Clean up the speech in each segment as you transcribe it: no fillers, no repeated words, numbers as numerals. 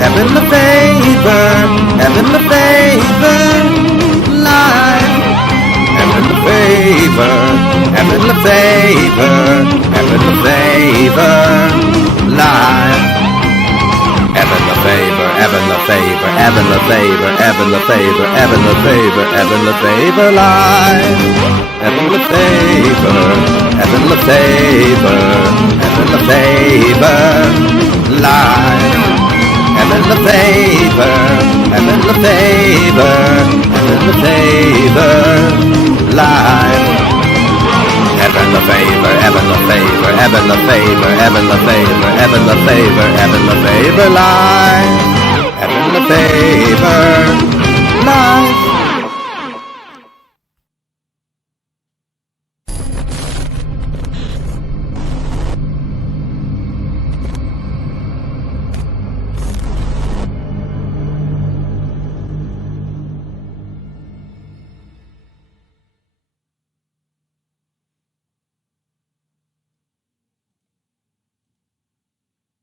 Having the favor, having the favor, live. Having the favor, having the favor, having the favor, live. Having the favor, having the favor, having the favor, having the favor, having the favor, having the favor, live. Having the favor, having the favor, having the favor, live. Having the favor, having the favor, having the favor, live. Having the favor, having the favor, having the favor, having the favor, having the favor, having the favor, live. Having the favor, live.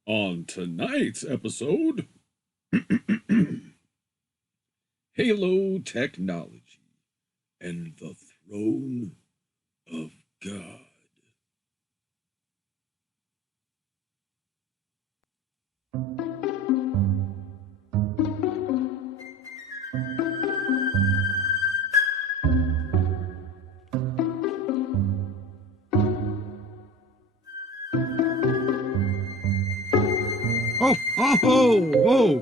On tonight's episode, Halo Technology and the Throne of God. Oh,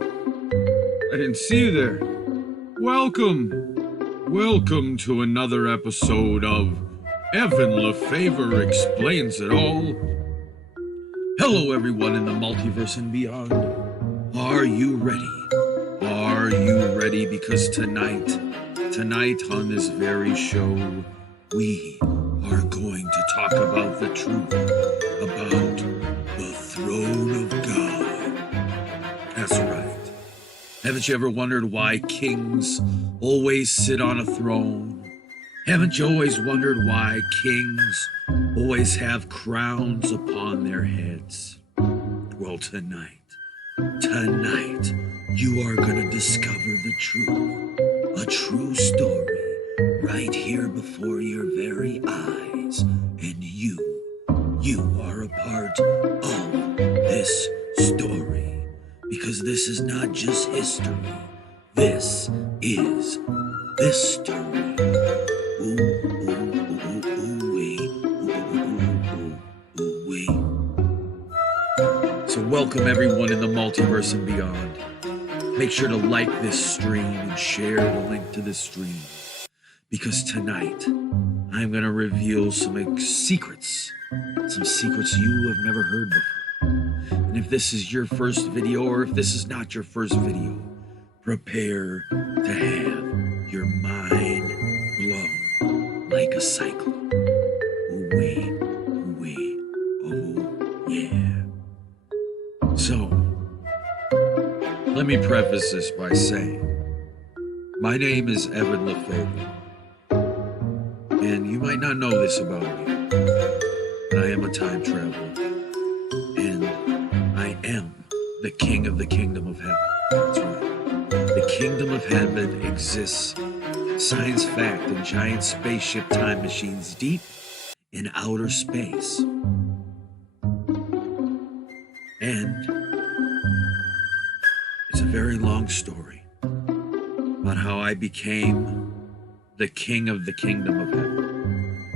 I didn't see you there. Welcome to another episode of Evan Lefavor Explains It All. Hello everyone in the multiverse and beyond. Are you ready? Are you ready? Because tonight on this very show, we are going to talk about the truth about the throne of God. That's right. Haven't you ever wondered why kings always sit on a throne? Haven't you always wondered why kings always have crowns upon their heads? Well, tonight, you are going to discover the truth. A true story right here before your very eyes. And you are a part of this story. Because this is not just history. This is this story. So welcome everyone in the multiverse and beyond. Make sure to like this stream and share the link to this stream. Because tonight, I'm going to reveal some secrets you have never heard before. And if this is your first video, or if this is not your first video, prepare to have your mind blown like a cyclone. Ooh-wee, oh yeah. So, let me preface this by saying, my name is Evan Lefavor, and you might not know this about me, but I am a time traveler, and I am the king of the kingdom of heaven. That's right. The kingdom of heaven exists, science fact, in giant spaceship time machines deep in outer space. And very long story about how I became the king of the kingdom of heaven.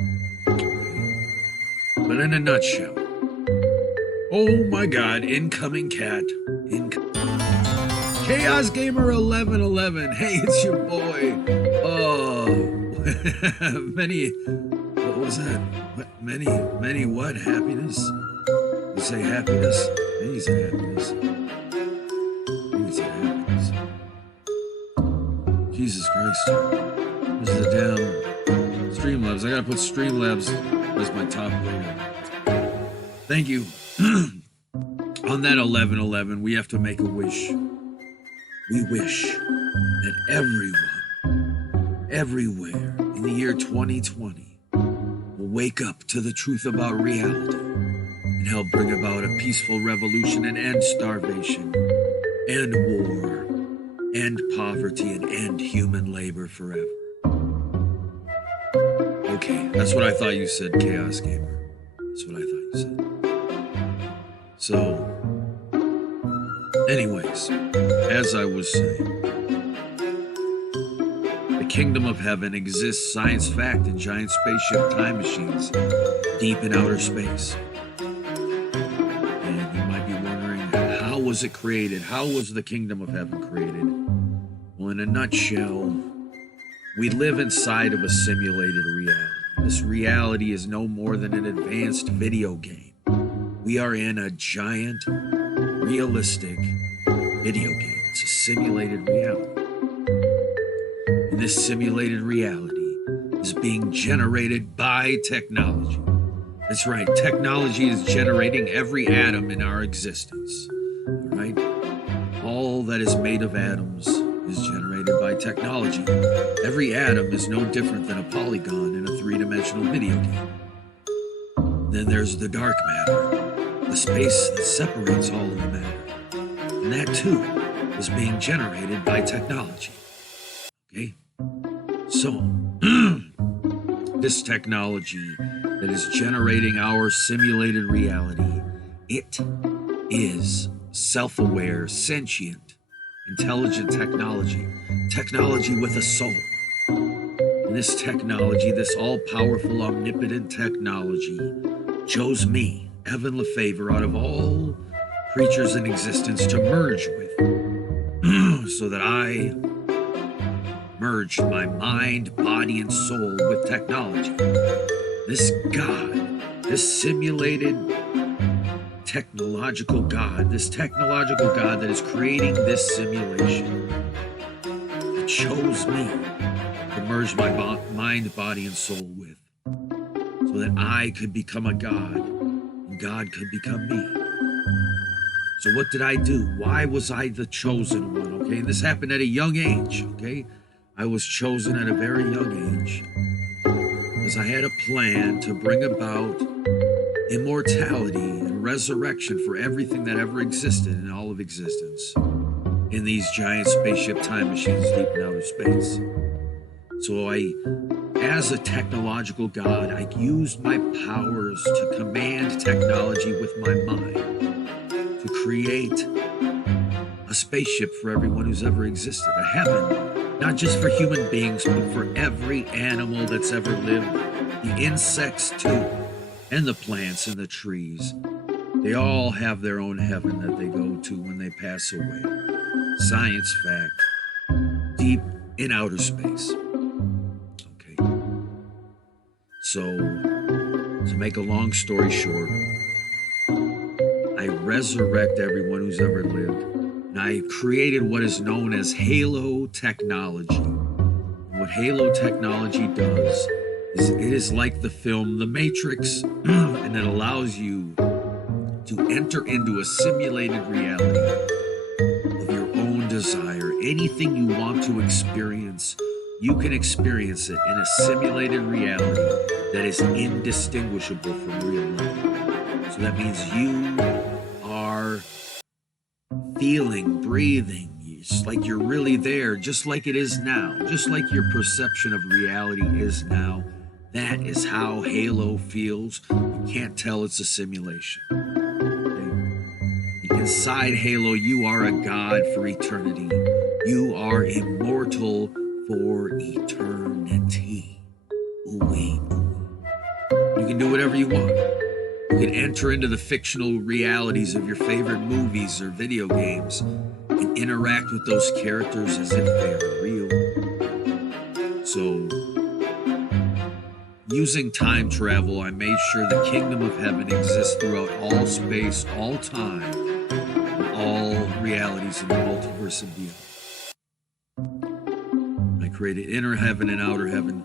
But in a nutshell, oh my God, incoming cat. Chaos Gamer 1111. Hey, it's your boy. Oh, what was that? Many what? Happiness? You say happiness? He said happiness. He said happiness. Jesus Christ. This is a damn Streamlabs. I gotta put Streamlabs as my top layer. Thank you. On that 1111, we have to make a wish. We wish that everyone, everywhere in the year 2020 will wake up to the truth about reality and help bring about a peaceful revolution and end starvation, end war, end poverty, and end human labor forever. Okay, that's what I thought you said, Chaos Gamer. That's what I thought you said. So, anyways, as I was saying, the kingdom of heaven exists, science fact, in giant spaceship time machines deep in outer space. And you might be wondering, how was it created? How was the kingdom of heaven created? Well, in a nutshell, we live inside of a simulated reality. This reality is no more than an advanced video game. We are in a giant, realistic video game. It's a simulated reality. And this simulated reality is being generated by technology. That's right, technology is generating every atom in our existence. All right? All that is made of atoms is generated by technology. Every atom is no different than a polygon in a three-dimensional video game. Then there's the dark matter, the space that separates all of the matter. And that too is being generated by technology. Okay? So, this technology that is generating our simulated reality, it is self-aware, sentient, intelligent technology. Technology with a soul. And this technology, this all-powerful, omnipotent technology, chose me, Evan Lefavor, out of all creatures in existence to merge with, so that I merged my mind, body, and soul with technology. This God, this simulated technological God, this technological God that is creating this simulation, it chose me to merge my mind, body, and soul with, so that I could become a God and God could become me. So what did I do? Why was I the chosen one? Okay, and this happened at a young age. Okay, I was chosen at a very young age because I had a plan to bring about immortality and resurrection for everything that ever existed in all of existence in these giant spaceship time machines deep in outer space. So as a technological God, I used my powers to command technology with my mind to create a spaceship for everyone who's ever existed, a heaven, not just for human beings, but for every animal that's ever lived, the insects too, and the plants and the trees. They all have their own heaven that they go to when they pass away. Science fact, deep in outer space. Okay. So, to make a long story short, I resurrect everyone who's ever lived, and I created what is known as Halo technology. And what Halo technology does is it is like the film The Matrix, and it allows you to enter into a simulated reality of your own desire. Anything you want to experience, you can experience it in a simulated reality that is indistinguishable from real life. So that means you are feeling, breathing, it's like you're really there, just like it is now, just like your perception of reality is now. That is how Halo feels. You can't tell it's a simulation. Okay? inside Halo, you are a god for eternity. You are immortal for eternity. Ooh-wee, ooh. You can do whatever you want. You can enter into the fictional realities of your favorite movies or video games and interact with those characters as if they are real. So, using time travel, I made sure the kingdom of heaven exists throughout all space, all time, and all realities in the multiverse and beyond. I created inner heaven and outer heaven.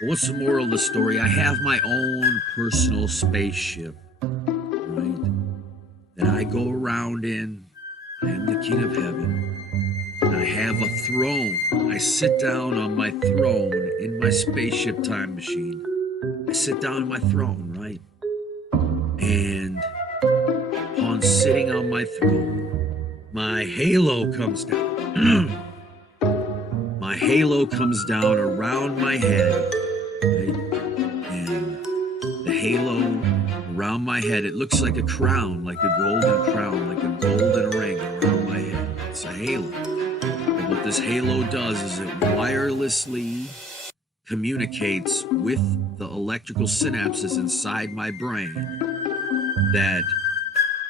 But what's the moral of the story? I have my own personal spaceship, right? That I go around in. I am the king of heaven. And I have a throne. I sit down on my throne in my spaceship time machine. I sit down on my throne, right? And upon sitting on my throne, my halo comes down. My halo comes down around my head, right? And the halo around my head, it looks like a crown, like a golden crown, like a golden ring around my head. It's a halo. And what this halo does is it wirelessly communicates with the electrical synapses inside my brain, that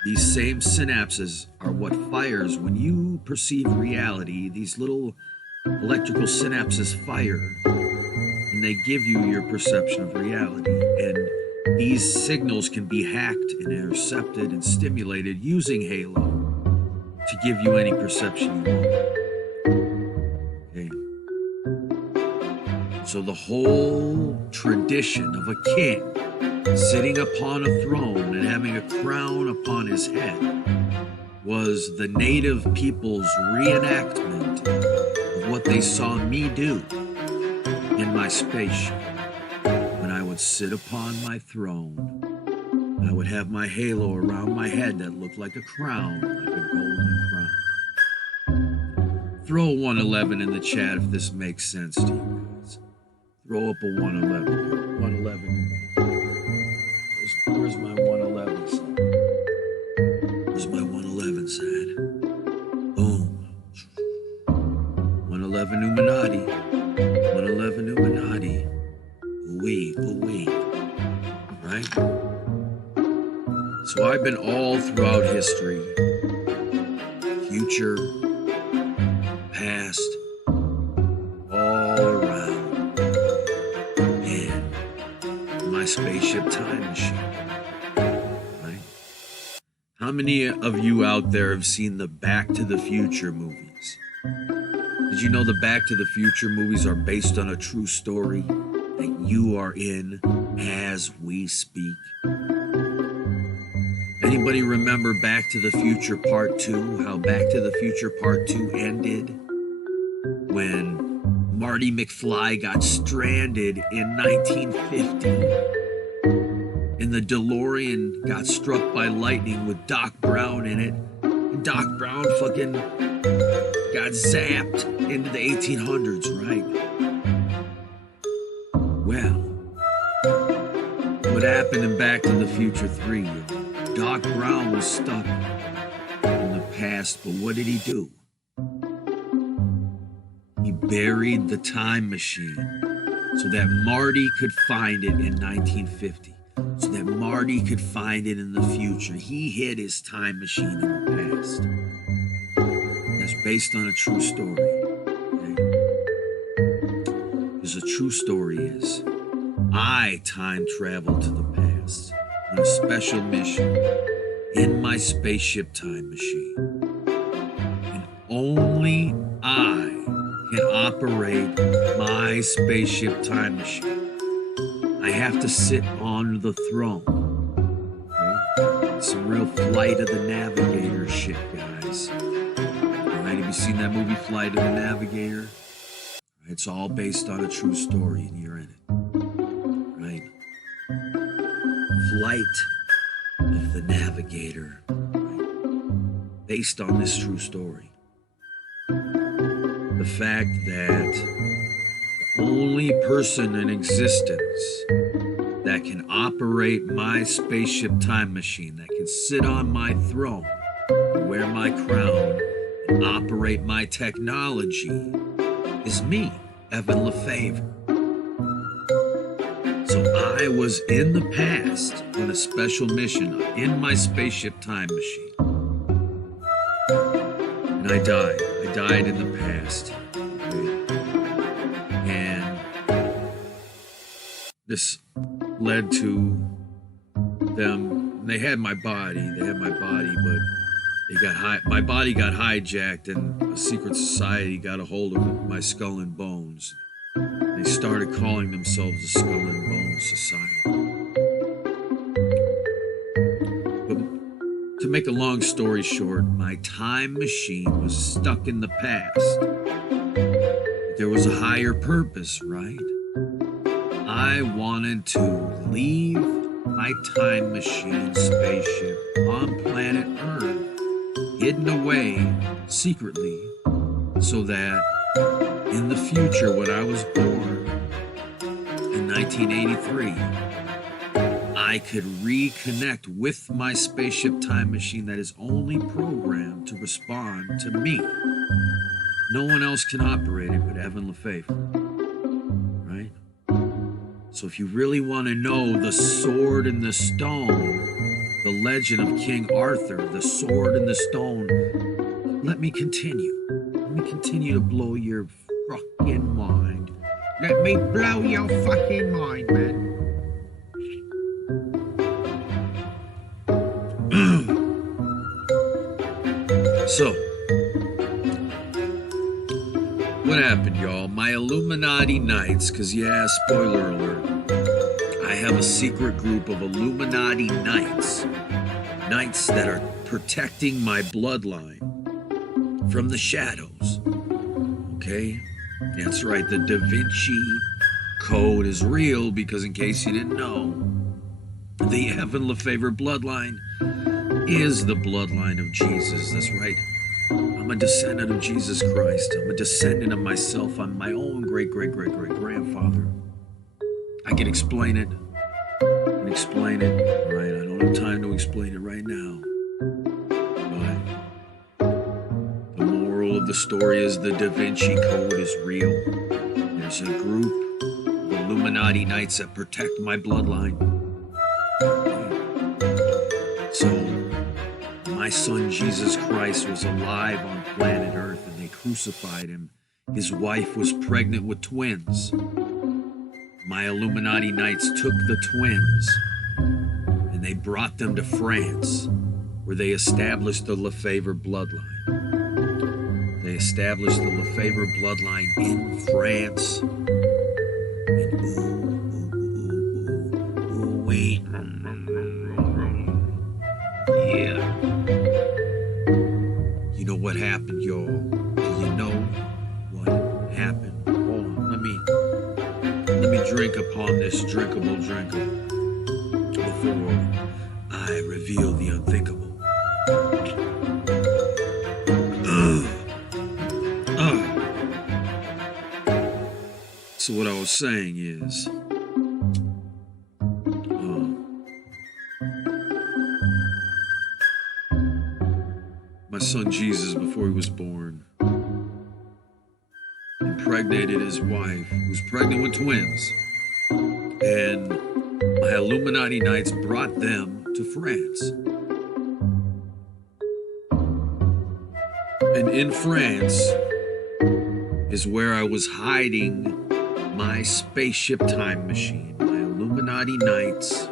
these same synapses are what fires when you perceive reality. These little electrical synapses fire and they give you your perception of reality, and these signals can be hacked and intercepted and stimulated using Halo to give you any perception you want. Okay. So the whole tradition of a king sitting upon a throne and having a crown upon his head was the native people's reenactment of what they saw me do in my spaceship. When I would sit upon my throne, I would have my halo around my head that looked like a crown, like a golden crown. Throw a 111 in the chat if this makes sense to you guys. Throw up a 111. 111. Where's my 111 side? Where's my 111 side? Boom. 111 Illuminati. 111 Illuminati. Ooh-wee. Right? So I've been all throughout history. Future, past, all around. And my spaceship time machine. Right? How many of you out there have seen the Back to the Future movies? Did you know the Back to the Future movies are based on a true story that you are in as we speak? Anybody remember Back to the Future Part 2? How Back to the Future Part 2 ended? When Marty McFly got stranded in 1950. And the DeLorean got struck by lightning with Doc Brown in it. And Doc Brown fucking got zapped into the 1800s, right? Well, what happened in Back to the Future 3? Doc Brown was stuck in the past, but what did he do? He buried the time machine so that Marty could find it in 1950, so that Marty could find it in the future. He hid his time machine in the past. That's based on a true story. Okay? Because a true story is, I time traveled to the past on a special mission in my spaceship time machine. And only I can operate my spaceship time machine. I have to sit on the throne. Okay? Some real Flight of the Navigator shit, guys. Alright, have you seen that movie, Flight of the Navigator? It's all based on a true story, and you're in it. Right? Flight of the Navigator. Right? Based on this true story. The fact that the only person in existence that can operate my spaceship time machine, that can sit on my throne, wear my crown and operate my technology is me, Evan Lefavor. So I was in the past on a special mission in my spaceship time machine. And I died. I died in the past. Okay? And this led to them. They had my body. But my body got hijacked, and a secret society got a hold of my skull and bones. They started calling themselves the Skull and Bones Society. But to make a long story short, my time machine was stuck in the past. There was a higher purpose, right? I wanted to leave my time machine spaceship on planet Earth, hidden away secretly, so that in the future, when I was born in 1983, I could reconnect with my spaceship time machine that is only programmed to respond to me. No one else can operate it but Evan Lefavor, right? So if you really want to know the sword and the stone, the legend of King Arthur, the sword and the stone, let me continue. Let me continue to blow your fucking mind. Let me blow your fucking mind, man. So, what happened, y'all? My Illuminati Knights, because yeah, spoiler alert, I have a secret group of Illuminati Knights. Knights that are protecting my bloodline from the shadows. Okay? That's right, the Da Vinci Code is real, because in case you didn't know, the Evan Lefavor bloodline is the bloodline of Jesus. That's right. I'm a descendant of Jesus Christ. I'm a descendant of myself. I'm my own great-great-great-great-grandfather. I can explain it. Right? I don't have time to explain it right now. The moral of the story is the Da Vinci Code is real. There's a group of Illuminati Knights that protect my bloodline. So, my son Jesus Christ was alive on planet Earth, and they crucified him. His wife was pregnant with twins. My Illuminati Knights took the twins, and they brought them to France, where they established the Lefavor bloodline. They established the Lefavor bloodline in France. And wait. Yeah. You know what happened, y'all? Do you know what happened? Hold on, let me drink upon this drinkable before I reveal the unthinkable. So what I was saying is, my son Jesus, before he was born, impregnated his wife, who was pregnant with twins, and my Illuminati Knights brought them to France. And in France is where I was hiding my spaceship time machine. My Illuminati Knights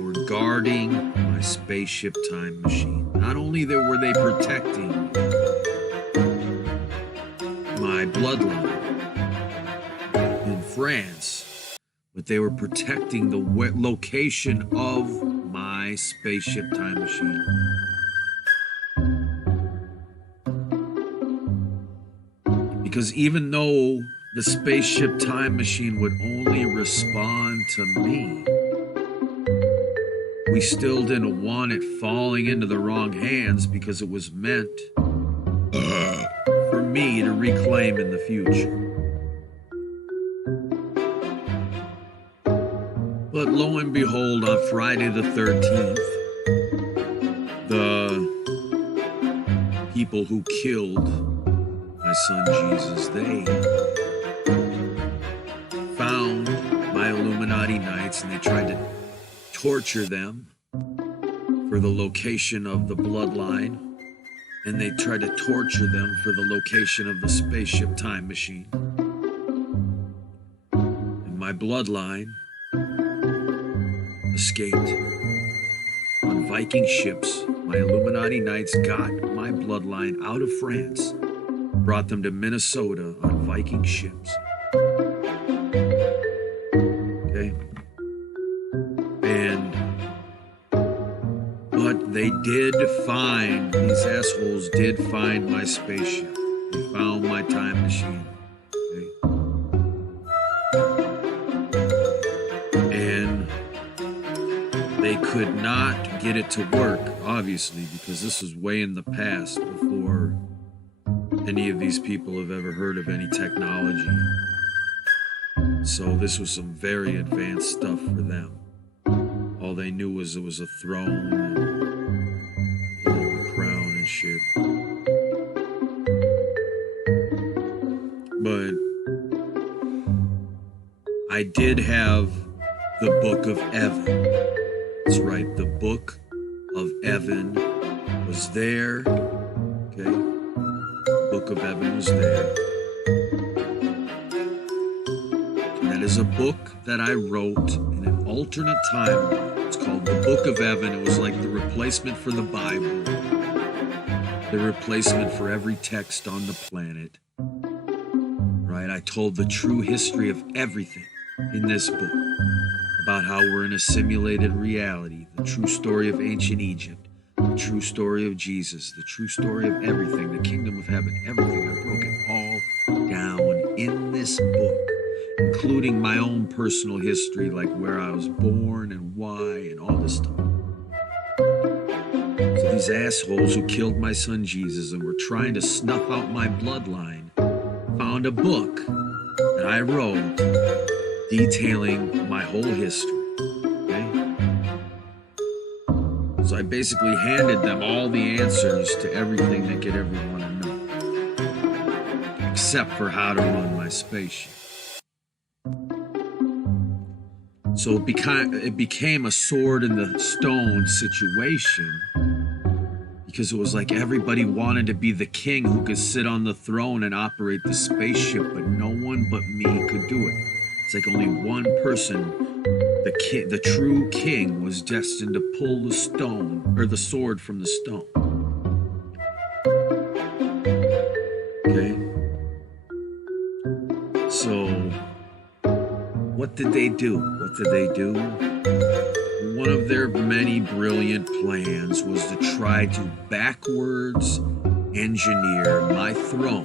were guarding my spaceship time machine. Not only were they protecting my bloodline in France, but they were protecting the location of my spaceship time machine. Because even though the spaceship time machine would only respond to me, we still didn't want it falling into the wrong hands, because it was meant for me to reclaim in the future. But lo and behold, on Friday the 13th, people who killed my son Jesus, they found my Illuminati Knights and they tried to torture them for the location of the bloodline, and they tried to torture them for the location of the spaceship time machine. And my bloodline escaped on Viking ships. My Illuminati Knights got my bloodline out of France, brought them to Minnesota on Viking ships. Okay? But they did find, these assholes did find my spaceship. They found my time machine. Okay? And they could not get it to work, obviously, because this was way in the past before any of these people have ever heard of any technology. So this was some very advanced stuff for them. All they knew was it was a throne and a crown and shit. But I did have the Book of Evan. That's right, the Book of Evan was there. Okay, the Book of Evan was there. And that is a book that I wrote in an alternate timeline. It's called the Book of Evan. It was like the replacement for the Bible, the replacement for every text on the planet. Right? I told the true history of everything in this book, about how we're in a simulated reality, the true story of ancient Egypt, the true story of Jesus, the true story of everything, the kingdom of heaven, everything. I broke it all down in this book, including my own personal history, like where I was born and why and all this stuff. So these assholes who killed my son Jesus and were trying to snuff out my bloodline found a book that I wrote detailing my whole history. Okay? So I basically handed them all the answers to everything they could ever want to know, except for how to run my spaceship. So it became a sword in the stone situation, because it was like everybody wanted to be the king who could sit on the throne and operate the spaceship, but no one but me could do it. It's like only one person, the true king, was destined to pull the stone, or the sword from the stone. Okay? So, what did they do? What did they do? One of their many brilliant plans was to try to backwards engineer my throne,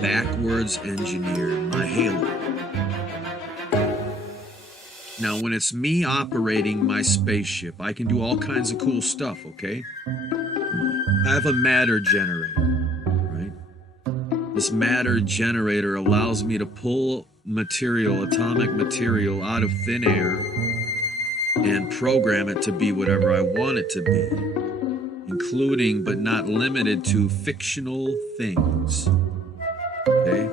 backwards engineer my halo. Now, when it's me operating my spaceship, I can do all kinds of cool stuff, okay? I have a matter generator, right? This matter generator allows me to pull material, atomic material, out of thin air and program it to be whatever I want it to be, including but not limited to fictional things. Okay?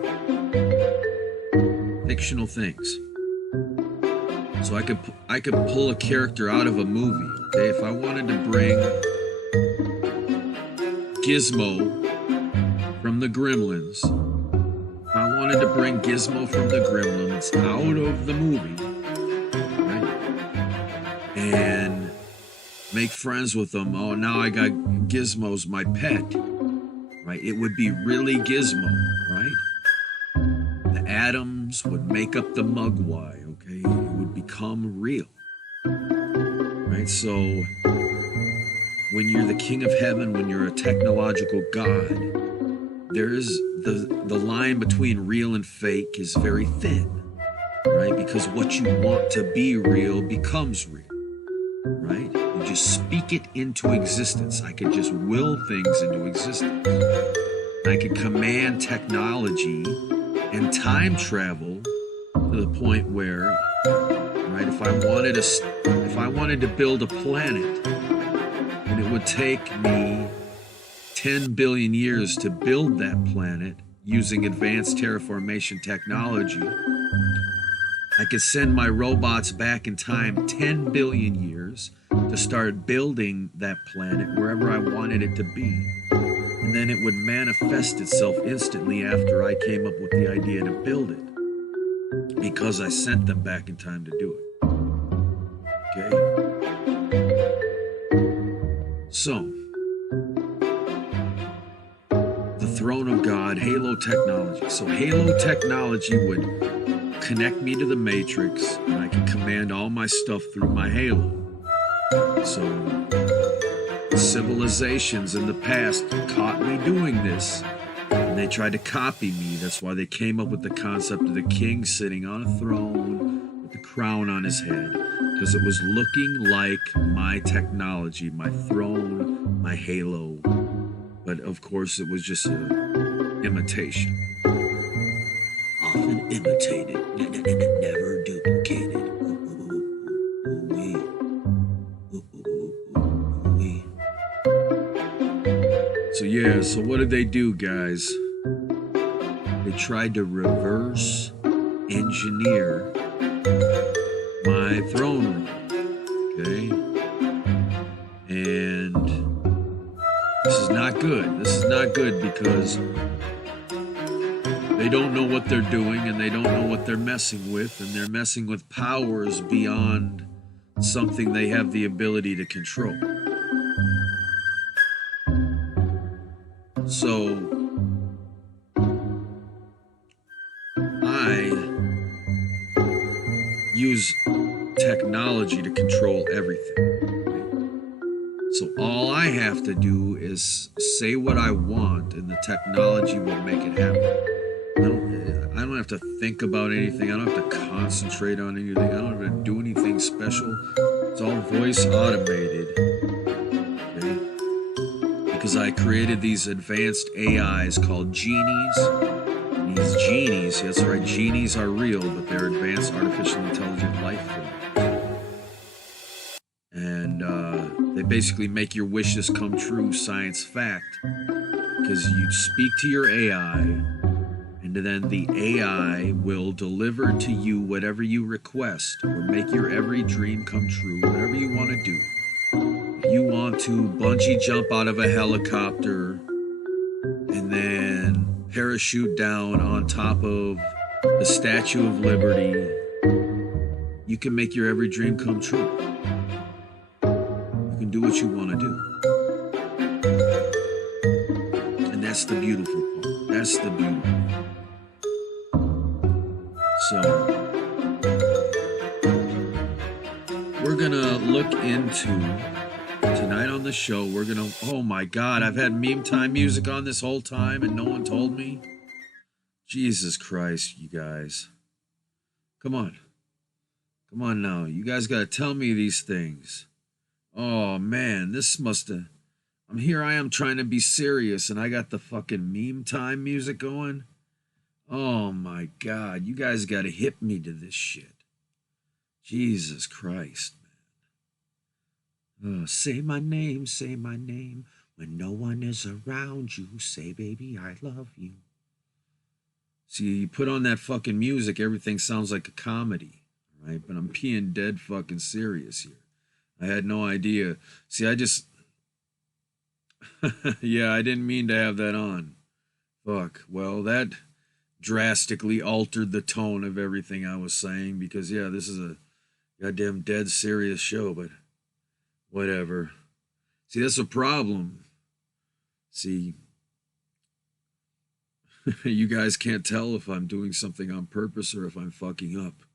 Fictional things. So I could pull a character out of a movie. Okay, if I wanted to bring Gizmo from the Gremlins, if I wanted to bring Gizmo from the Gremlins out of the movie, right, and make friends with them. Oh, now I got Gizmo's my pet, right? It would be really Gizmo, right? The atoms would make up the Mugwai. Okay, it would become real, right? So when you're the king of heaven, when you're a technological god, there is the line between real and fake is very thin, right? Because what you want to be real becomes real, right? You just speak it into existence. I could just will things into existence. I could command technology and time travel to the point where, right, if I wanted to build a planet, and it would take me 10 billion years to build that planet using advanced terraformation technology, I could send my robots back in time 10 billion years to start building that planet wherever I wanted it to be. And then it would manifest itself instantly after I came up with the idea to build it, because I sent them back in time to do it. Okay? So, the throne of God, Halo technology. So Halo technology would connect me to the Matrix, and I could command all my stuff through my Halo. So civilizations in the past caught me doing this, and they tried to copy me. That's why they came up with the concept of the king sitting on a throne with the crown on his head, because it was looking like my technology, my throne, my Halo. But of course, it was just an imitation. Often imitated, never duplicated. So yeah, so what did they do, guys? They tried to reverse engineer my throne room, okay? And this is not good. This is not good because they don't know what they're doing, and they don't know what they're messing with, and they're messing with powers beyond something they have the ability to control. So I use technology to control everything. So all I have to do is say what I want, and the technology will make it happen. I don't have to think about anything. I don't have to concentrate on anything. I don't have to do anything special. It's all voice automated. Okay? Because I created these advanced AIs called genies. These genies, that's right, genies are real, but they're advanced artificial intelligent life forms. And they basically make your wishes come true, science fact. Because you speak to your AI, and then the AI will deliver to you whatever you request, or make your every dream come true, whatever you want to do. If you want to bungee jump out of a helicopter and then parachute down on top of the Statue of Liberty, you can make your every dream come true. You can do what you want to do. And that's the beautiful part. That's the beauty. So, we're gonna look into tonight on the show. We're gonna, oh my God, I've had meme time music on this whole time and no one told me. Jesus Christ, you guys. Come on. Come on now. You guys gotta tell me these things. Oh man, this must have. Here I am trying to be serious, and I got the fucking meme time music going. Oh my God, you guys gotta hip me to this shit. Jesus Christ, man. Say my name, when no one is around you. Say, baby, I love you. See, you put on that fucking music, everything sounds like a comedy, right? But I'm being dead fucking serious here. I had no idea. See, I just... yeah, I didn't mean to have that on. Fuck. Well, that drastically altered the tone of everything I was saying, because, yeah, this is a goddamn dead serious show, but whatever. See, that's a problem. See, you guys can't tell if I'm doing something on purpose or if I'm fucking up.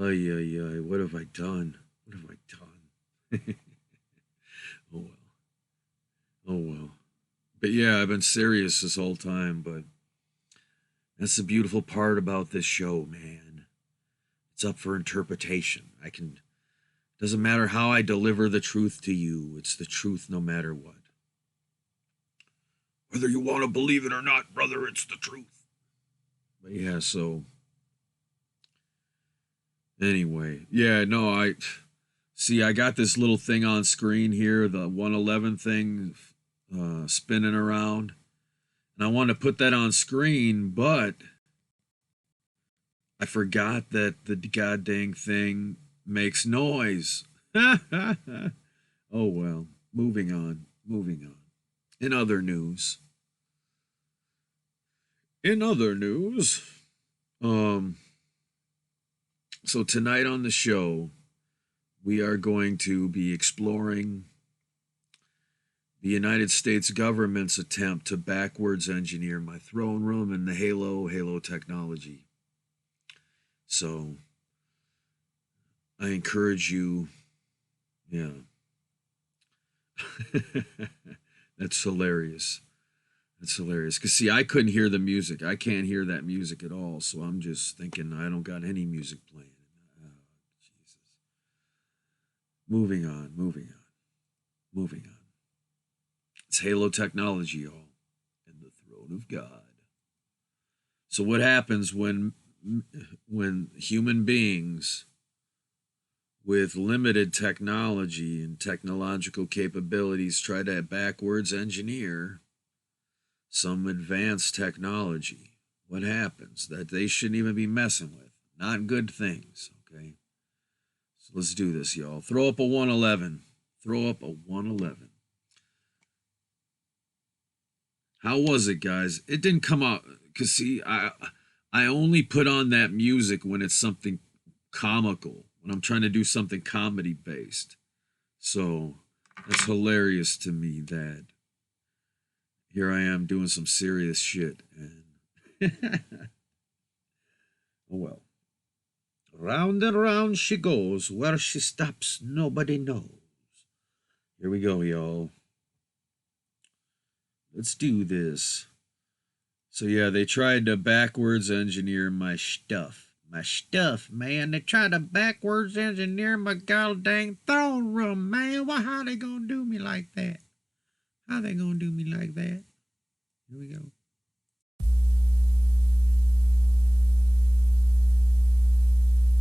Ay, ay, ay, what have I done? What have I done? Oh, well. Oh, well. But yeah, I've been serious this whole time, but that's the beautiful part about this show, man. It's up for interpretation. Doesn't matter how I deliver the truth to you, it's the truth no matter what. Whether you want to believe it or not, brother, it's the truth. But yeah, so anyway, yeah, no, I got this little thing on screen here, the 111 thing. spinning around. And I want to put that on screen, but I forgot that the goddamn thing makes noise. Oh well, moving on. In other news, so tonight on the show, we are going to be exploring the United States government's attempt to backwards engineer my throne room and the Halo technology. So I encourage you, yeah. That's hilarious. Because, see, I couldn't hear the music. I can't hear that music at all. So I'm just thinking I don't got any music playing. Oh, Jesus. Moving on. It's Halo technology, y'all, and the throne of God. So what happens when human beings with limited technology and technological capabilities try to backwards engineer some advanced technology? What happens? That they shouldn't even be messing with. Not good things, okay? So let's do this, y'all. Throw up a 111. How was it, guys? It didn't come out, because, see, I only put on that music when it's something comical, when I'm trying to do something comedy-based. So it's hilarious to me that here I am doing some serious shit. And oh well. Round and round she goes. Where she stops, nobody knows. Here we go, y'all. Let's do this. So yeah, they tried to backwards engineer my stuff. Man. They tried to backwards engineer my goddamn throne room, man. Why, how they gonna do me like that? Here we go.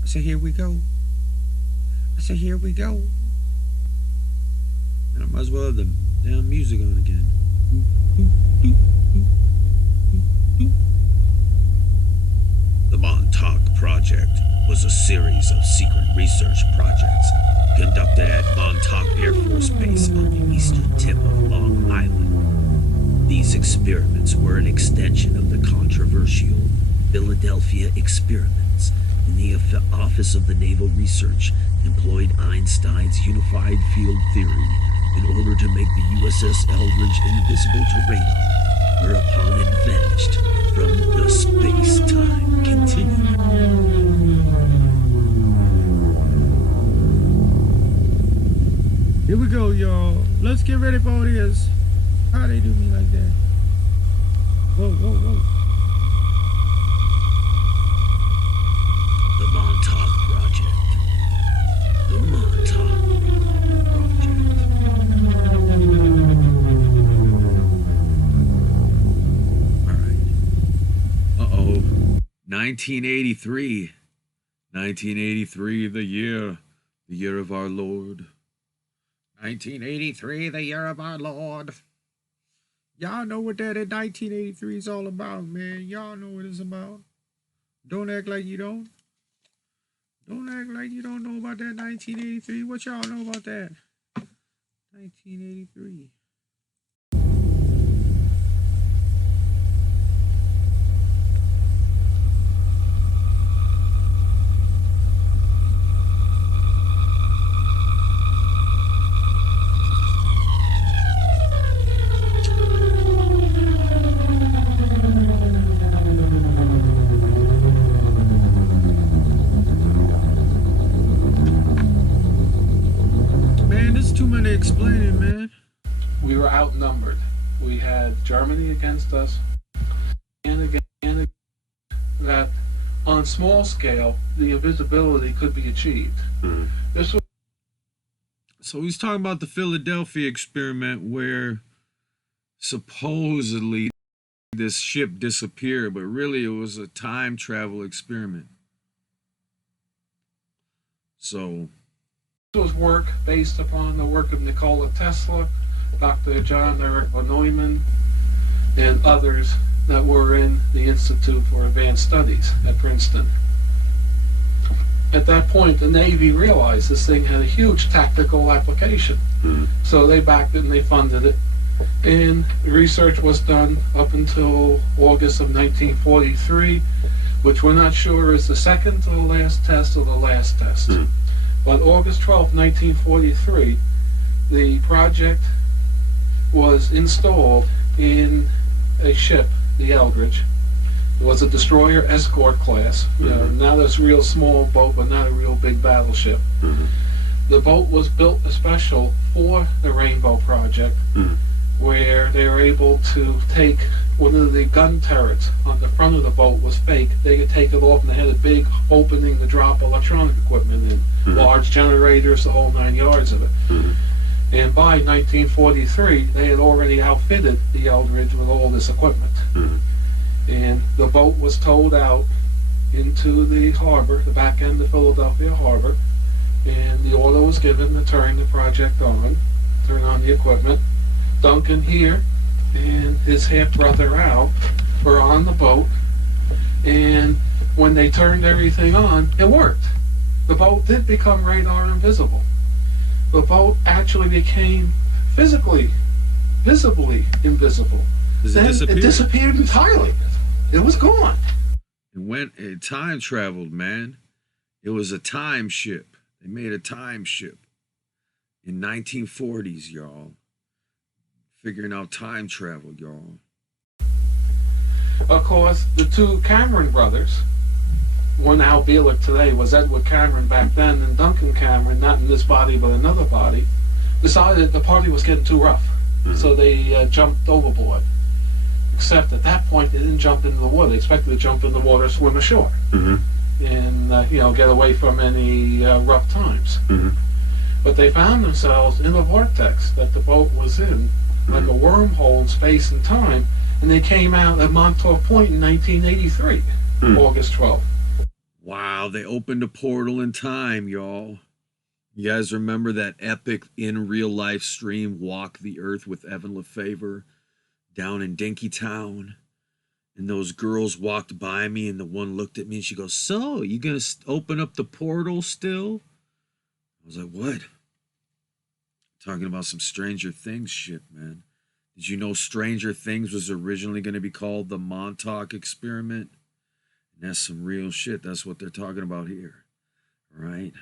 I said, here we go. And I might as well have the damn music on again. The Montauk Project was a series of secret research projects conducted at Montauk Air Force Base on the eastern tip of Long Island. These experiments were an extension of the controversial Philadelphia experiments, and the Office of the Naval Research employed Einstein's unified field theory in order to make the USS Eldridge invisible to radar, whereupon it vanished from the space-time continuum. Here we go, y'all. Let's get ready for this. How they do me like that? Whoa. The Montauk Project. All right. 1983. 1983, the year of our Lord. 1983, the year of our Lord. Y'all know what that in 1983 is all about, man. Y'all know what it's about. Don't act like you don't. Don't act like you don't know about that 1983. What y'all know about that? 1983. Explaining, man. We were outnumbered. We had Germany against us, and again, that on small scale, the invisibility could be achieved. Mm-hmm. This was. So he's talking about the Philadelphia experiment where supposedly this ship disappeared, but really it was a time travel experiment. So was work based upon the work of Nikola Tesla Dr. John Eric von Neumann, and others that were in the Institute for Advanced Studies at Princeton. At that point, the Navy realized this thing had a huge tactical application. So they backed it and they funded it. And the research was done up until August of 1943, which we're not sure is the second to the last test or the last test. But August 12, 1943, the project was installed in a ship, the Eldridge. It was a destroyer escort class. Not a real small boat, but not a real big battleship. The boat was built special for the Rainbow Project, where they were able to take one of the gun turrets on the front of the boat was fake. They could take it off, and they had a big opening to drop electronic equipment in, large generators, the whole 9 yards of it. And by 1943, they had already outfitted the Eldridge with all this equipment. And the boat was towed out into the harbor, the back end of Philadelphia Harbor, and the order was given to turn the project on, turn on the equipment. Duncan here and his half-brother Al were on the boat, and when they turned everything on, it worked. The boat did become radar invisible. The boat actually became visibly invisible. Then it disappeared entirely. It was gone. It time traveled, man. It was a time ship. They made a time ship in 1940s, y'all. Figuring out time travel, y'all. Of course, the two Cameron brothers, one Al Bielek today was Edward Cameron back then, and Duncan Cameron, not in this body but another body, decided the party was getting too rough. So they jumped overboard. Except at that point, they didn't jump into the water. They expected to jump in the water, swim ashore, and get away from any rough times. But they found themselves in a vortex that the boat was in, like a wormhole in space and time, and they came out at Montauk Point in 1983, August 12th. Wow, they opened a portal in time, y'all. You guys remember that epic in real life stream, Walk the Earth with Evan Lefavor, down in Dinkytown? And those girls walked by me, and the one looked at me and she goes, "So, you gonna open up the portal still?" I was like, "What?" Talking about some Stranger Things shit, man. Did you know Stranger Things was originally going to be called the Montauk Experiment? And that's some real shit. That's what they're talking about here. All right?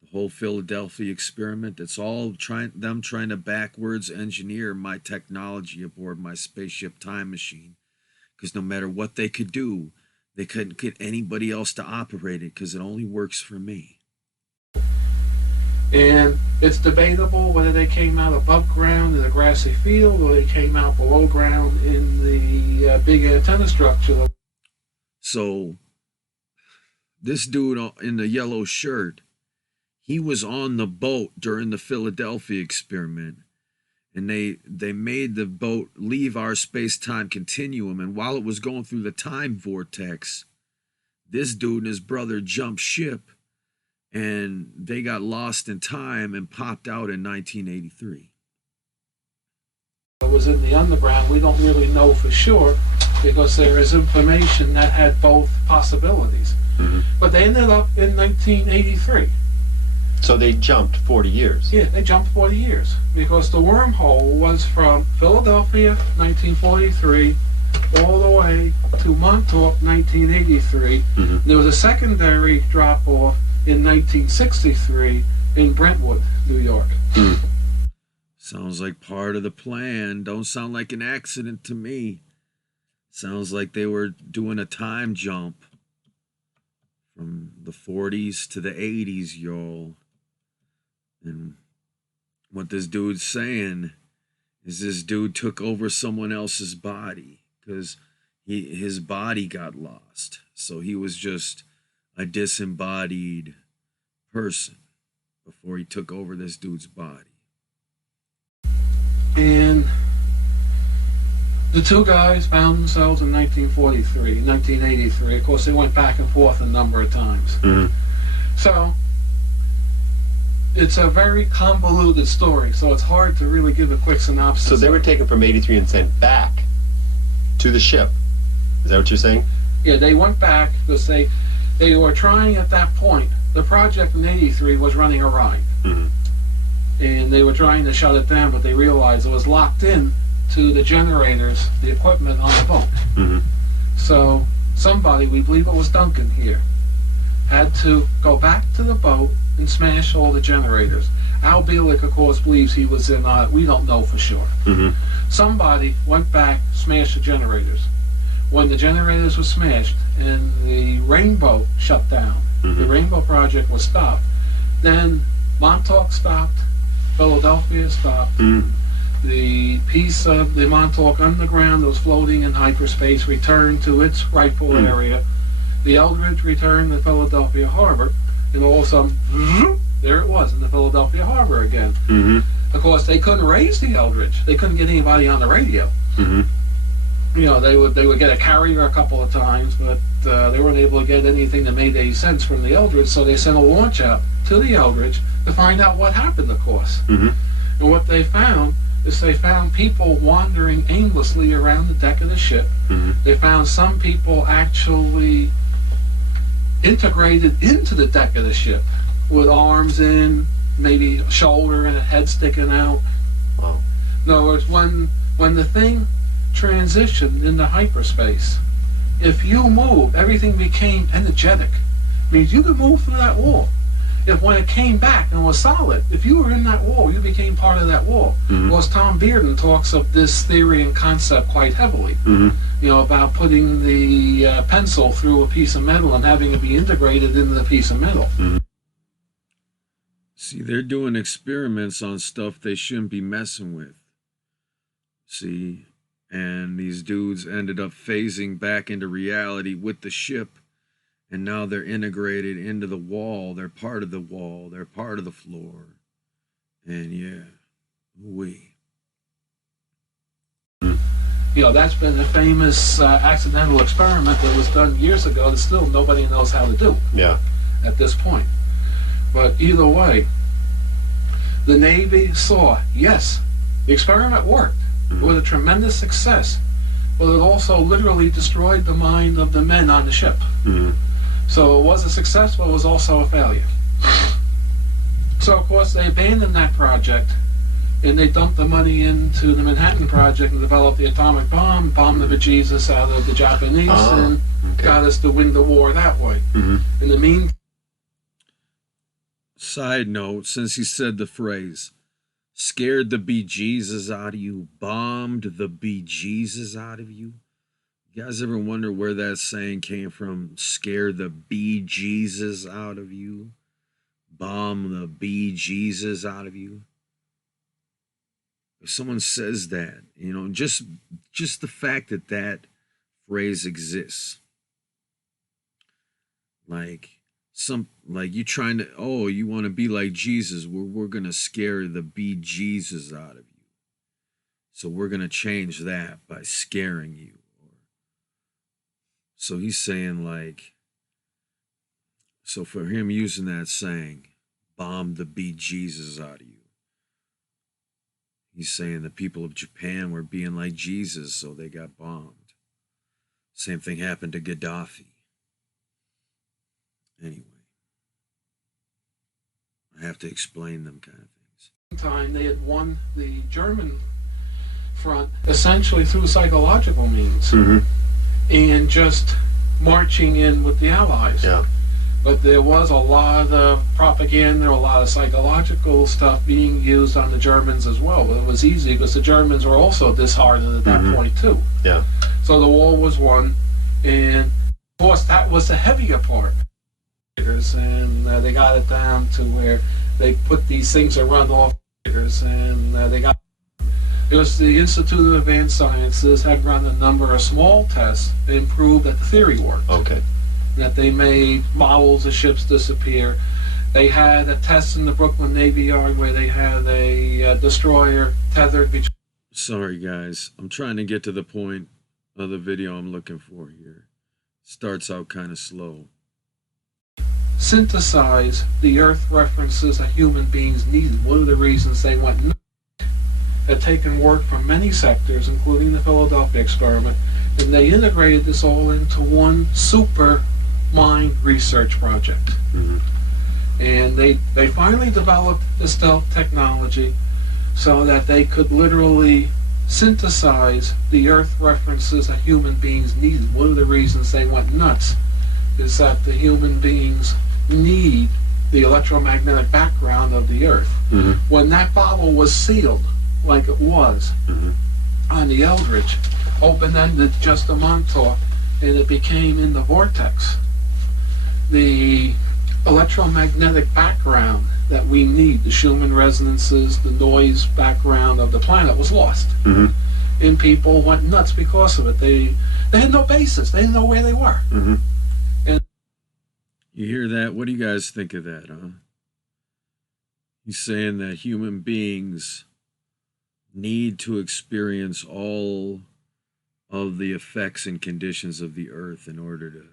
The whole Philadelphia experiment, that's all trying to backwards engineer my technology aboard my spaceship time machine. Because no matter what they could do, they couldn't get anybody else to operate it because it only works for me. And it's debatable whether they came out above ground in a grassy field or they came out below ground in the big antenna structure. So this dude in the yellow shirt, he was on the boat during the Philadelphia experiment, and they made the boat leave our space-time continuum, and while it was going through the time vortex, this dude and his brother jumped ship, and they got lost in time and popped out in 1983. It was in the underground. We don't really know for sure because there is information that had both possibilities. But they ended up in 1983. So they jumped 40 years. Yeah, they jumped 40 years because the wormhole was from Philadelphia, 1943, all the way to Montauk, 1983. There was a secondary drop-off in 1963 in Brentwood, New York. Sounds like part of the plan. Don't sound like an accident to me. Sounds like they were doing a time jump from the 40s to the 80s, y'all. And what this dude's saying is this dude took over someone else's body because his body got lost. So he was just a disembodied person before he took over this dude's body. And the two guys found themselves in 1943, 1983. Of course, they went back and forth a number of times. So It's a very convoluted story, so it's hard to really give a quick synopsis. So they were taken from 83 and sent back to the ship. Is that what you're saying? Yeah, they went back because they were trying at that point. The project in 83 was running awry. Mm-hmm. And they were trying to shut it down, but they realized it was locked in to the generators, the equipment on the boat. Mm-hmm. So somebody, we believe it was Duncan here, had to go back to the boat and smash all the generators. Al Bielek, of course, believes he was in on it. We don't know for sure. Mm-hmm. Somebody went back, smashed the generators. When the generators were smashed and the Rainbow shut down, Mm-hmm. the Rainbow project was stopped, then Montauk stopped, Philadelphia stopped, Mm-hmm. the piece of the Montauk Underground that was floating in hyperspace returned to its rightful area. The Eldridge returned to Philadelphia Harbor, and all of a sudden, there it was in the Philadelphia Harbor again. Mm-hmm. Of course, they couldn't raise the Eldridge. They couldn't get anybody on the radio. Mm-hmm. You know, they would get a carrier a couple of times, but they weren't able to get anything that made any sense from the Eldridge, so they sent a launch out to the Eldridge to find out what happened, of course. Mm-hmm. And what they found is they found people wandering aimlessly around the deck of the ship. Mm-hmm. They found some people actually integrated into the deck of the ship with arms in, maybe a shoulder and a head sticking out. Wow. In other words, when the thing transitioned into hyperspace, if you moved, everything became energetic. Means you could move through that wall. If when it came back and was solid, if you were in that wall, you became part of that wall. Mm-hmm. Well, Tom Bearden talks of this theory and concept quite heavily. Mm-hmm. You know, about putting the pencil through a piece of metal and having it be integrated into the piece of metal. Mm-hmm. See, they're doing experiments on stuff they shouldn't be messing with. See, and these dudes ended up phasing back into reality with the ship, and now they're integrated into the wall. They're part of the wall. They're part of the floor. And yeah, You know, that's been a famous accidental experiment that was done years ago that still nobody knows how to do Yeah. at this point. But either way, the Navy saw, yes, the experiment worked. It was a tremendous success, but it also literally destroyed the mind of the men on the ship. Mm-hmm. So it was a success, but it was also a failure. So, of course, they abandoned that project, and they dumped the money into the Manhattan Project and developed the atomic bomb, bombed the bejesus out of the Japanese, and okay. got us to win the war that way. Mm-hmm. In the meantime, Side note, since he said the phrase, scared the bejesus out of you, bombed the bejesus out of you. You guys ever wonder where that saying came from? Scare the bejesus out of you, bomb the bejesus out of you. If someone says that, you know, just the fact that that phrase exists, like you trying to, oh, you want to be like Jesus, we're gonna scare the bejesus out of you, so we're gonna change that by scaring you. So he's saying, like, so for him using that saying, bomb the bejesus out of you, he's saying the people of Japan were being like Jesus, so they got bombed. Same thing happened to Gaddafi. Anyway, I have to explain them kind of things. time they had won the German front essentially through psychological means Mm-hmm. and just marching in with the Allies. Yeah. But there was a lot of propaganda, a lot of psychological stuff being used on the Germans as well. But it was easy because the Germans were also disheartened at that point too. Yeah. So the war was won, and of course that was the heavier part. And they got it down to where they put these things that run off, and they got. It was the Institute of Advanced Sciences had run a number of small tests and proved that the theory worked. Okay. That they made models of ships disappear. They had a test in the Brooklyn Navy Yard where they had a destroyer tethered between. Sorry, guys. I'm trying to get to the point of the video I'm looking for here. Starts out kind of slow. synthesize the Earth references that human beings needed. One of the reasons they went nuts had taken work from many sectors, including the Philadelphia experiment, and they integrated this all into one super mind research project. Mm-hmm. And they finally developed the stealth technology so that they could literally synthesize the Earth references that human beings needed. One of the reasons they went nuts is that the human beings need the electromagnetic background of the Earth. Mm-hmm. When that bottle was sealed, like it was Mm-hmm. on the Eldridge, open-ended just a Montauk, and it became in the vortex, the electromagnetic background that we need, the Schumann resonances, the noise background of the planet, was lost. Mm-hmm. And people went nuts because of it. They had no basis. They didn't know where they were. Mm-hmm. You hear that? What do you guys think of that, huh? He's saying that human beings need to experience all of the effects and conditions of the earth in order to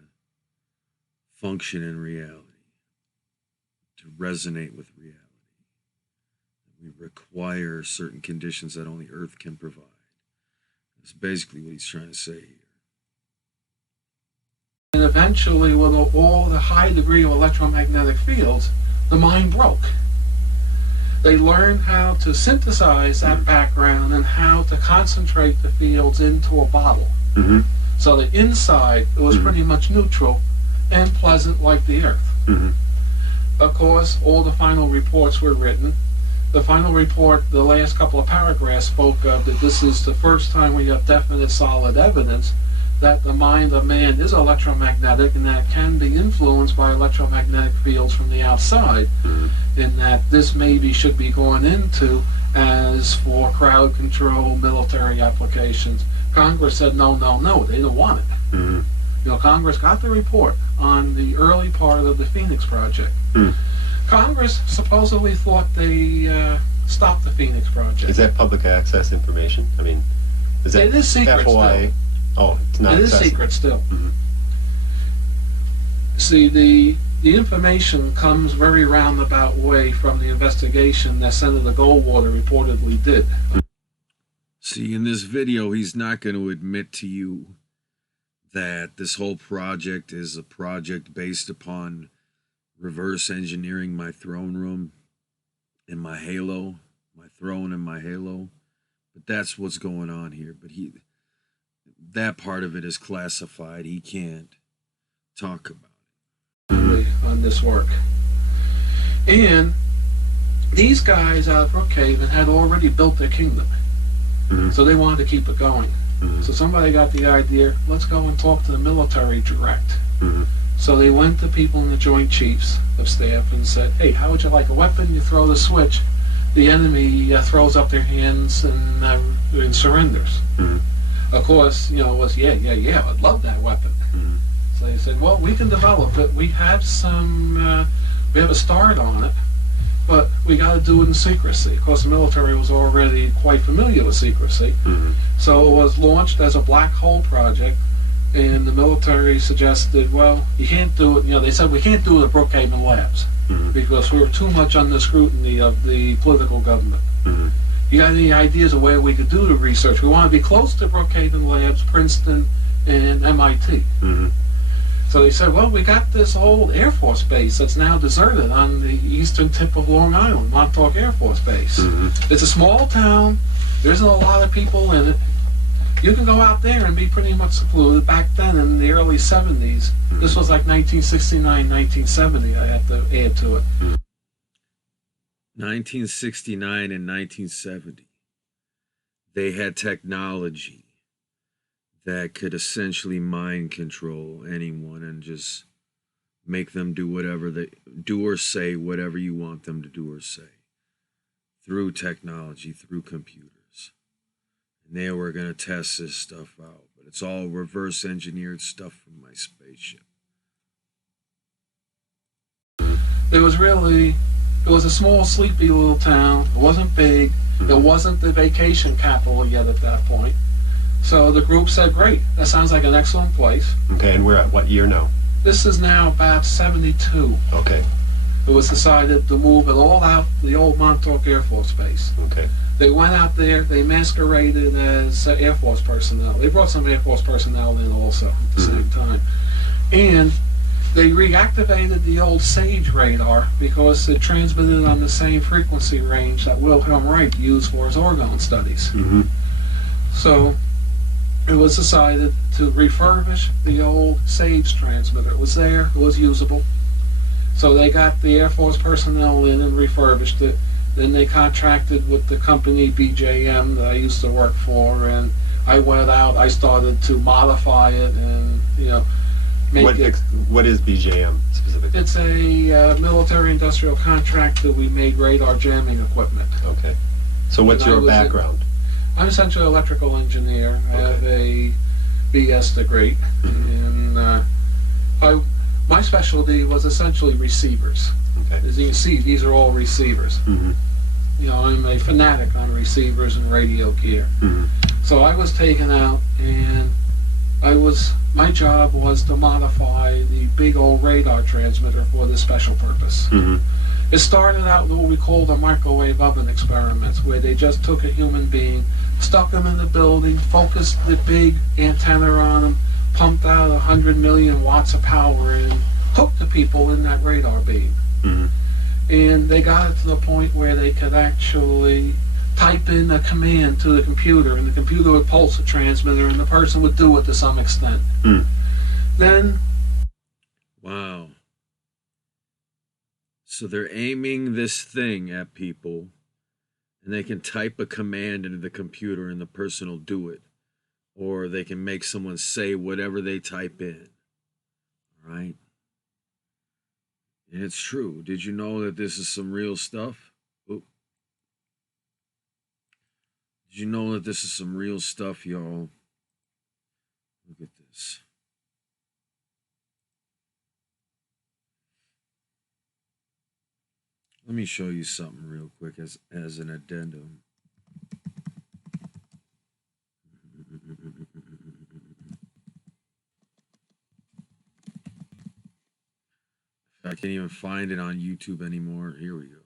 function in reality, to resonate with reality. We require certain conditions that only earth can provide. That's basically what he's trying to say here. And eventually, with all the high degree of electromagnetic fields, the mind broke. They learned how to synthesize that background and how to concentrate the fields into a bottle. Mm-hmm. So the inside, it was pretty much neutral and pleasant like the Earth. Mm-hmm. Of course, all the final reports were written. The final report, the last couple of paragraphs, spoke of that this is the first time we have definite, solid evidence that the mind of man is electromagnetic and that it can be influenced by electromagnetic fields from the outside, and that this maybe should be going into as for crowd control, military applications. Congress said no, no, no, they didn't want it. Mm-hmm. You know, Congress got the report on the early part of the Phoenix Project. Mm. Congress supposedly thought they stopped the Phoenix Project. Is that public access information? I mean, is that It is secret FOIA? still. Oh, it's not It is accessible. secret still. Mhm. See, the information comes very roundabout way from the investigation that Senator Goldwater reportedly did. See, in this video, he's not going to admit to you that this whole project is a project based upon reverse engineering my throne room and my halo, my throne and my halo. But that's what's going on here. But that part of it is classified. He can't talk about it. On this work. And these guys out of Brookhaven had already built their kingdom. Mhm. So they wanted to keep it going. Mhm. So somebody got the idea, let's go and talk to the military direct. Mhm. So they went to people in the Joint Chiefs of Staff and said, hey, how would you like a weapon? You throw the switch, the enemy throws up their hands and surrenders. Mhm. Of course, you know, it was, yeah, I'd love that weapon. Mhm. So they said, well, we can develop it. We have we have a start on it, but we got to do it in secrecy. Of course, the military was already quite familiar with secrecy. Mhm. So it was launched as a black hole project, and the military suggested, well, you can't do it. You know, they said we can't do it at Brookhaven Labs Mhm. because we're too much under scrutiny of the political government. Mhm. You got any ideas of where we could do the research? We want to be close to Brookhaven Labs, Princeton, and MIT. Mhm. So they said, well, we got this old Air Force base that's now deserted on the eastern tip of Long Island, Montauk Air Force Base. Mhm. It's a small town. There isn't a lot of people in it. You can go out there and be pretty much secluded. Back then, in the early 70s, this was like 1969, 1970, I had to add to it. 1969 and 1970, they had technology that could essentially mind control anyone and just make them do whatever they do or say whatever you want them to do or say through technology, through computers. And they were going to test this stuff out, but it's all reverse engineered stuff from my spaceship. It was a small, sleepy little town. It wasn't big. It wasn't the vacation capital yet at that point. So the group said, great, that sounds like an excellent place. Okay, and we're at what year now? This is now about 72. Okay. It was decided to move it all out the old Montauk Air Force Base. Okay. They went out there, they masqueraded as Air Force personnel. They brought some Air Force personnel in also at the same time. And they reactivated the old SAGE radar because it transmitted on the same frequency range that Wilhelm Reich used for his orgone studies. Mm-hmm. So it was decided to refurbish the old SAGE transmitter. It was there, it was usable. So they got the Air Force personnel in and refurbished it. Then they contracted with the company BJM that I used to work for, and I went out, I started to modify it and, make What is BJM specifically? It's a military industrial contract that we made radar jamming equipment. Okay. So what's And I your was background? I'm essentially an electrical engineer. I have a BS degree, and my specialty was essentially receivers. Okay. As you can see, these are all receivers. Mm-hmm. I'm a fanatic on receivers and radio gear. Mm-hmm. So I was taken out, and my job was to modify the big old radar transmitter for this special purpose. Mm-hmm. It started out with what we call the microwave oven experiments, where they just took a human being, stuck him in the building, focused the big antenna on him, pumped out 100 million watts of power, and hooked the people in that radar beam. Mm-hmm. And they got it to the point where they could actually type in a command to the computer, and the computer would pulse the transmitter, and the person would do it to some extent. Mm. Then, Wow. So they're aiming this thing at people, and they can type a command into the computer and the person will do it. Or they can make someone say whatever they type in. All right? And it's true. Did you know that this is some real stuff? Oop. Did you know that this is some real stuff, y'all? Look at this. Let me show you something real quick as an addendum. I can't even find it on YouTube anymore. Here we go.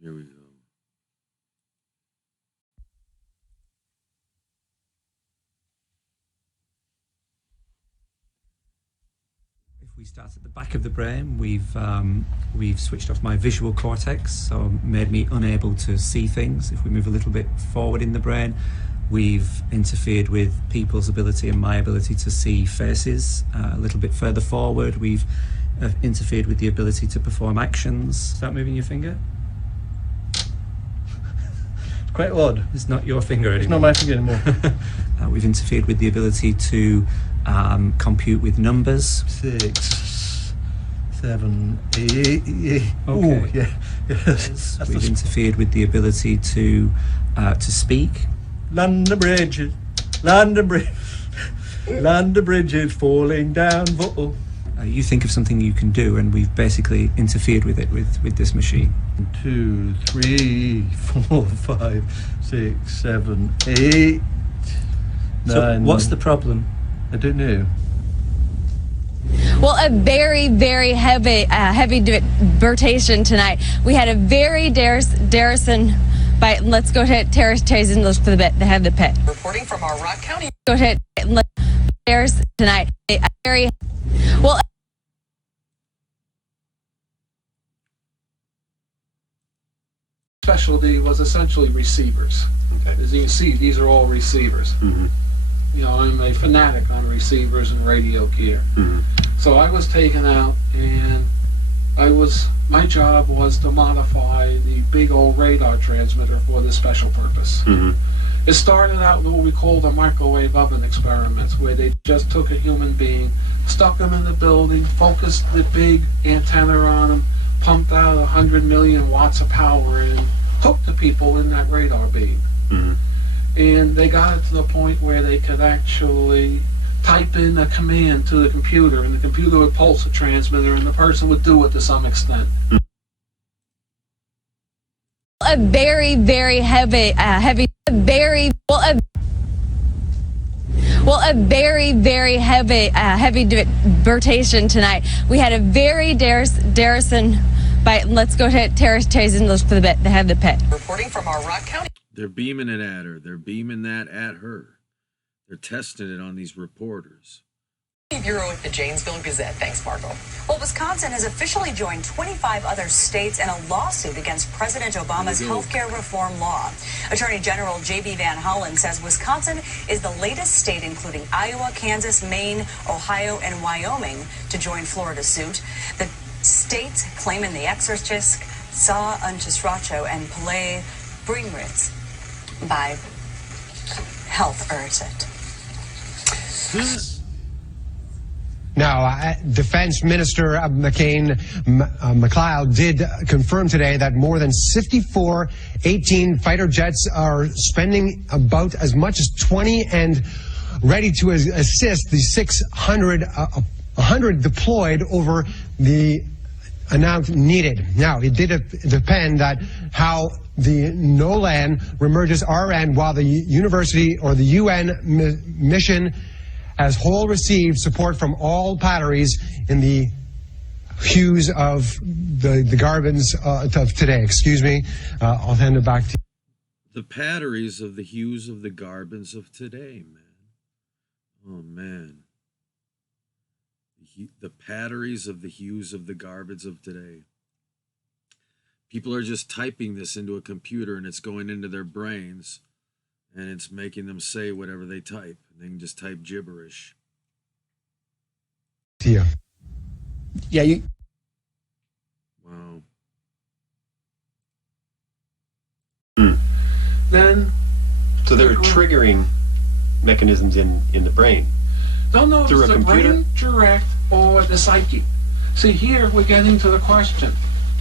Here we go. If we start at the back of the brain, we've switched off my visual cortex, so made me unable to see things. If we move a little bit forward in the brain, we've interfered with people's ability and my ability to see faces. A little bit further forward, we've interfered with the ability to perform actions. Start moving your finger. It's quite odd. It's not your finger anymore. It's not my finger anymore. We've interfered with the ability to compute with numbers. 6, 7, 8. Okay. Ooh, yeah. Yes. We've interfered with the ability to speak. London Bridge, London Bridge, London Bridge is falling down. You think of something you can do, and we've basically interfered with it with this machine. 2, 3, 4, 5, 6, 7, 8, 9. So what's the problem? I don't know. Well, a very, very heavy rotation tonight. We had a very Darrison. Let's go to Terrace for the bit. They have the pit. Reporting from our Rock County. Go to Terrace tonight. A very well. specialty was essentially receivers. Okay. As you can see, these are all receivers. Mm-hmm. I'm a fanatic on receivers and radio gear. Mm-hmm. So I was taken out, and my job was to modify the big old radar transmitter for this special purpose. Mm-hmm. It started out with what we call the microwave oven experiments, where they just took a human being, stuck him in the building, focused the big antenna on him, pumped out 100 million watts of power, and hooked the people in that radar beam. Mm-hmm. And they got it to the point where they could actually type in a command to the computer, and the computer would pulse the transmitter, and the person would do it to some extent. A very, very heavy Well, a very, very heavy debatation tonight. We had a very daresome bite. Let's go to Terrace Chasing those for the bit. They have the pit. Reporting from our Rock County. They're beaming it at her. They're beaming that at her. They're testing it on these reporters. Bureau at the Janesville Gazette. Thanks, Margot. Well, Wisconsin has officially joined 25 other states in a lawsuit against President Obama's healthcare reform law. Attorney General J.B. Van Hollen says Wisconsin is the latest state, including Iowa, Kansas, Maine, Ohio, and Wyoming, to join Florida's suit. The states claiming the Exorcist, Sa Unchisracho, and Pele Bringritz by health urgent. Now, Defense Minister McLeod did confirm today that more than 54 18 fighter jets are spending about as much as 20 and ready to assist the 100 deployed over the amount needed. Now, it did depend that how the NOLAN remerges RN, while the university or the UN mission as whole received support from all batteries in the hues of the Garbins of today. Excuse me. I'll hand it back to you. The batteries of the hues of the Garbins of today, man. Oh, man. The batteries of the hues of the Garbins of today. People are just typing this into a computer and it's going into their brains and it's making them say whatever they type. They can just type gibberish. Yeah. Yeah. Wow. Then. So they're triggering mechanisms in the brain. Don't know if Through it's a the computer? brain direct or the psyche. See, here we're getting to the question: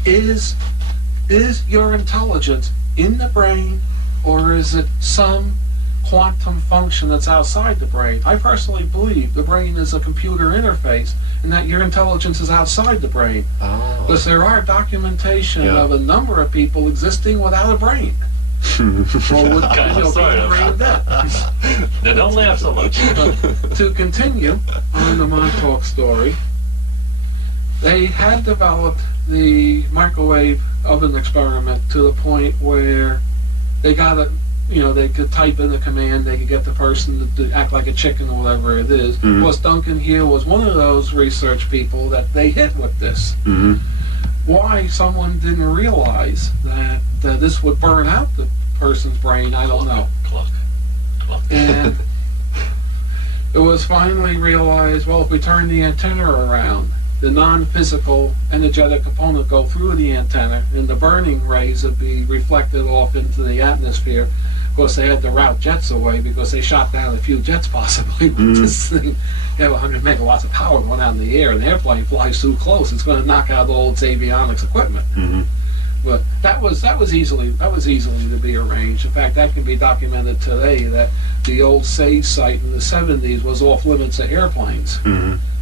is your intelligence in the brain, or is it some quantum function that's outside the brain? I personally believe the brain is a computer interface and that your intelligence is outside the brain. Oh. Because there are documentation of a number of people existing without a brain. Well, with brain dead. Now, don't laugh so much. To continue on the Montauk story, they had developed the microwave oven experiment to the point where they got it. They could type in the command, they could get the person to act like a chicken or whatever it is. Mm-hmm. Of course, Duncan here was one of those research people that they hit with this. Mm-hmm. Why someone didn't realize that this would burn out the person's brain, I don't know. Cluck. And it was finally realized, well, if we turn the antenna around, the non-physical energetic component go through the antenna, and the burning rays would be reflected off into the atmosphere. Of course, they had to route jets away because they shot down a few jets possibly with this thing. You have 100 megawatts of power going out in the air, and the airplane flies too close. It's going to knock out all its avionics equipment. Mm-hmm. But that was easily to be arranged. In fact, that can be documented today that the old Sage site in the 70s was off limits to airplanes,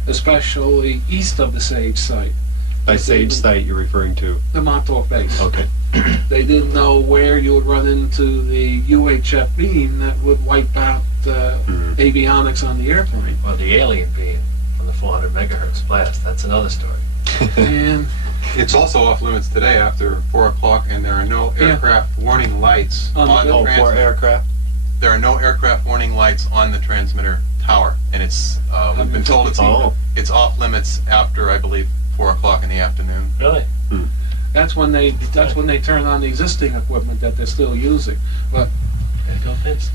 especially east of the Sage site. By Sage site, you're referring to? The Montauk base. Okay. They didn't know where you would run into the UHF beam that would wipe out avionics on the airplane. Well, the alien beam from the 400 megahertz blast, that's another story. And it's also off limits today after 4 o'clock, and there are no aircraft warning lights on the transmitter. For aircraft? There are no aircraft warning lights on the transmitter tower, and it's we've been told it's off limits after, I believe, 4 o'clock in the afternoon. Really? that's when they turn on the existing equipment that they're still using. But There you go, Vince.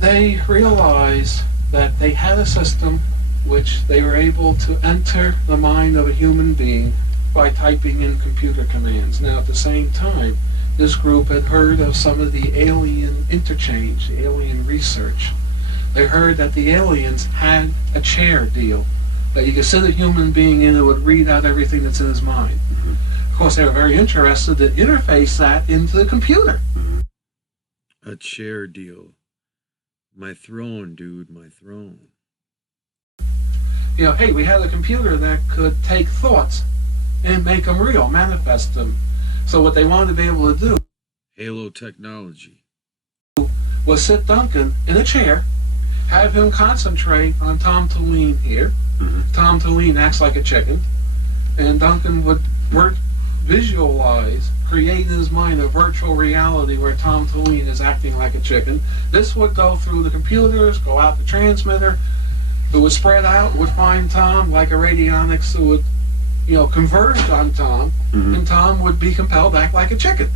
they realized that they had a system which they were able to enter the mind of a human being by typing in computer commands. Now, at the same time, this group had heard of some of the alien interchange, the alien research. They heard that the aliens had a chair deal, that you could sit a human being in and it would read out everything that's in his mind. Of course, they were very interested to interface that into the computer. A chair deal. My throne, dude, my throne. You know, hey, we had a computer that could take thoughts and make them real, manifest them. So what they wanted to be able to do Halo technology. was sit Duncan in a chair, have him concentrate on Tom Tulane here. Tom Tulane acts like a chicken, and Duncan would visualize, create in his mind a virtual reality where Tom Tulane is acting like a chicken. This would go through the computers, go out the transmitter. It would spread out, would find Tom like a radionics who would, converge on Tom, and Tom would be compelled to act like a chicken.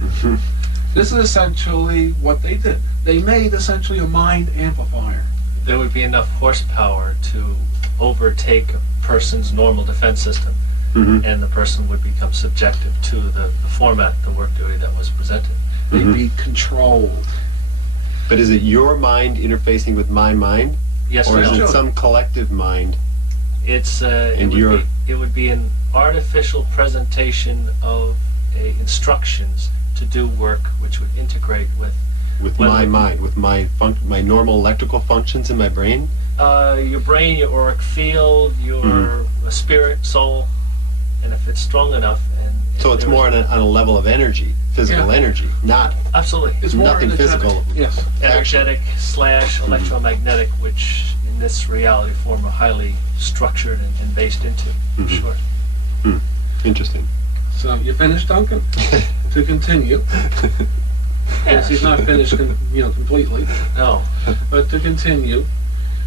This is essentially what they did. They made essentially a mind amplifier. There would be enough horsepower to overtake a person's normal defense system, and the person would become subjective to the format, the work duty that was presented. They'd be controlled. But is it your mind interfacing with my mind? Yes, or is no. it some collective mind? It's it would be an artificial presentation of instructions to do work which would integrate with my mind, with my normal electrical functions in my brain. Your brain, your auric field, your spirit, soul, and if it's strong enough, so it's more on a level of energy, physical energy, not absolutely. It's more nothing physical. Yes, energetic / electromagnetic, which in this reality form are highly structured and based into. Sure. Interesting. So you finished, Duncan? To continue. Yes, he's not finished, completely. No. But to continue,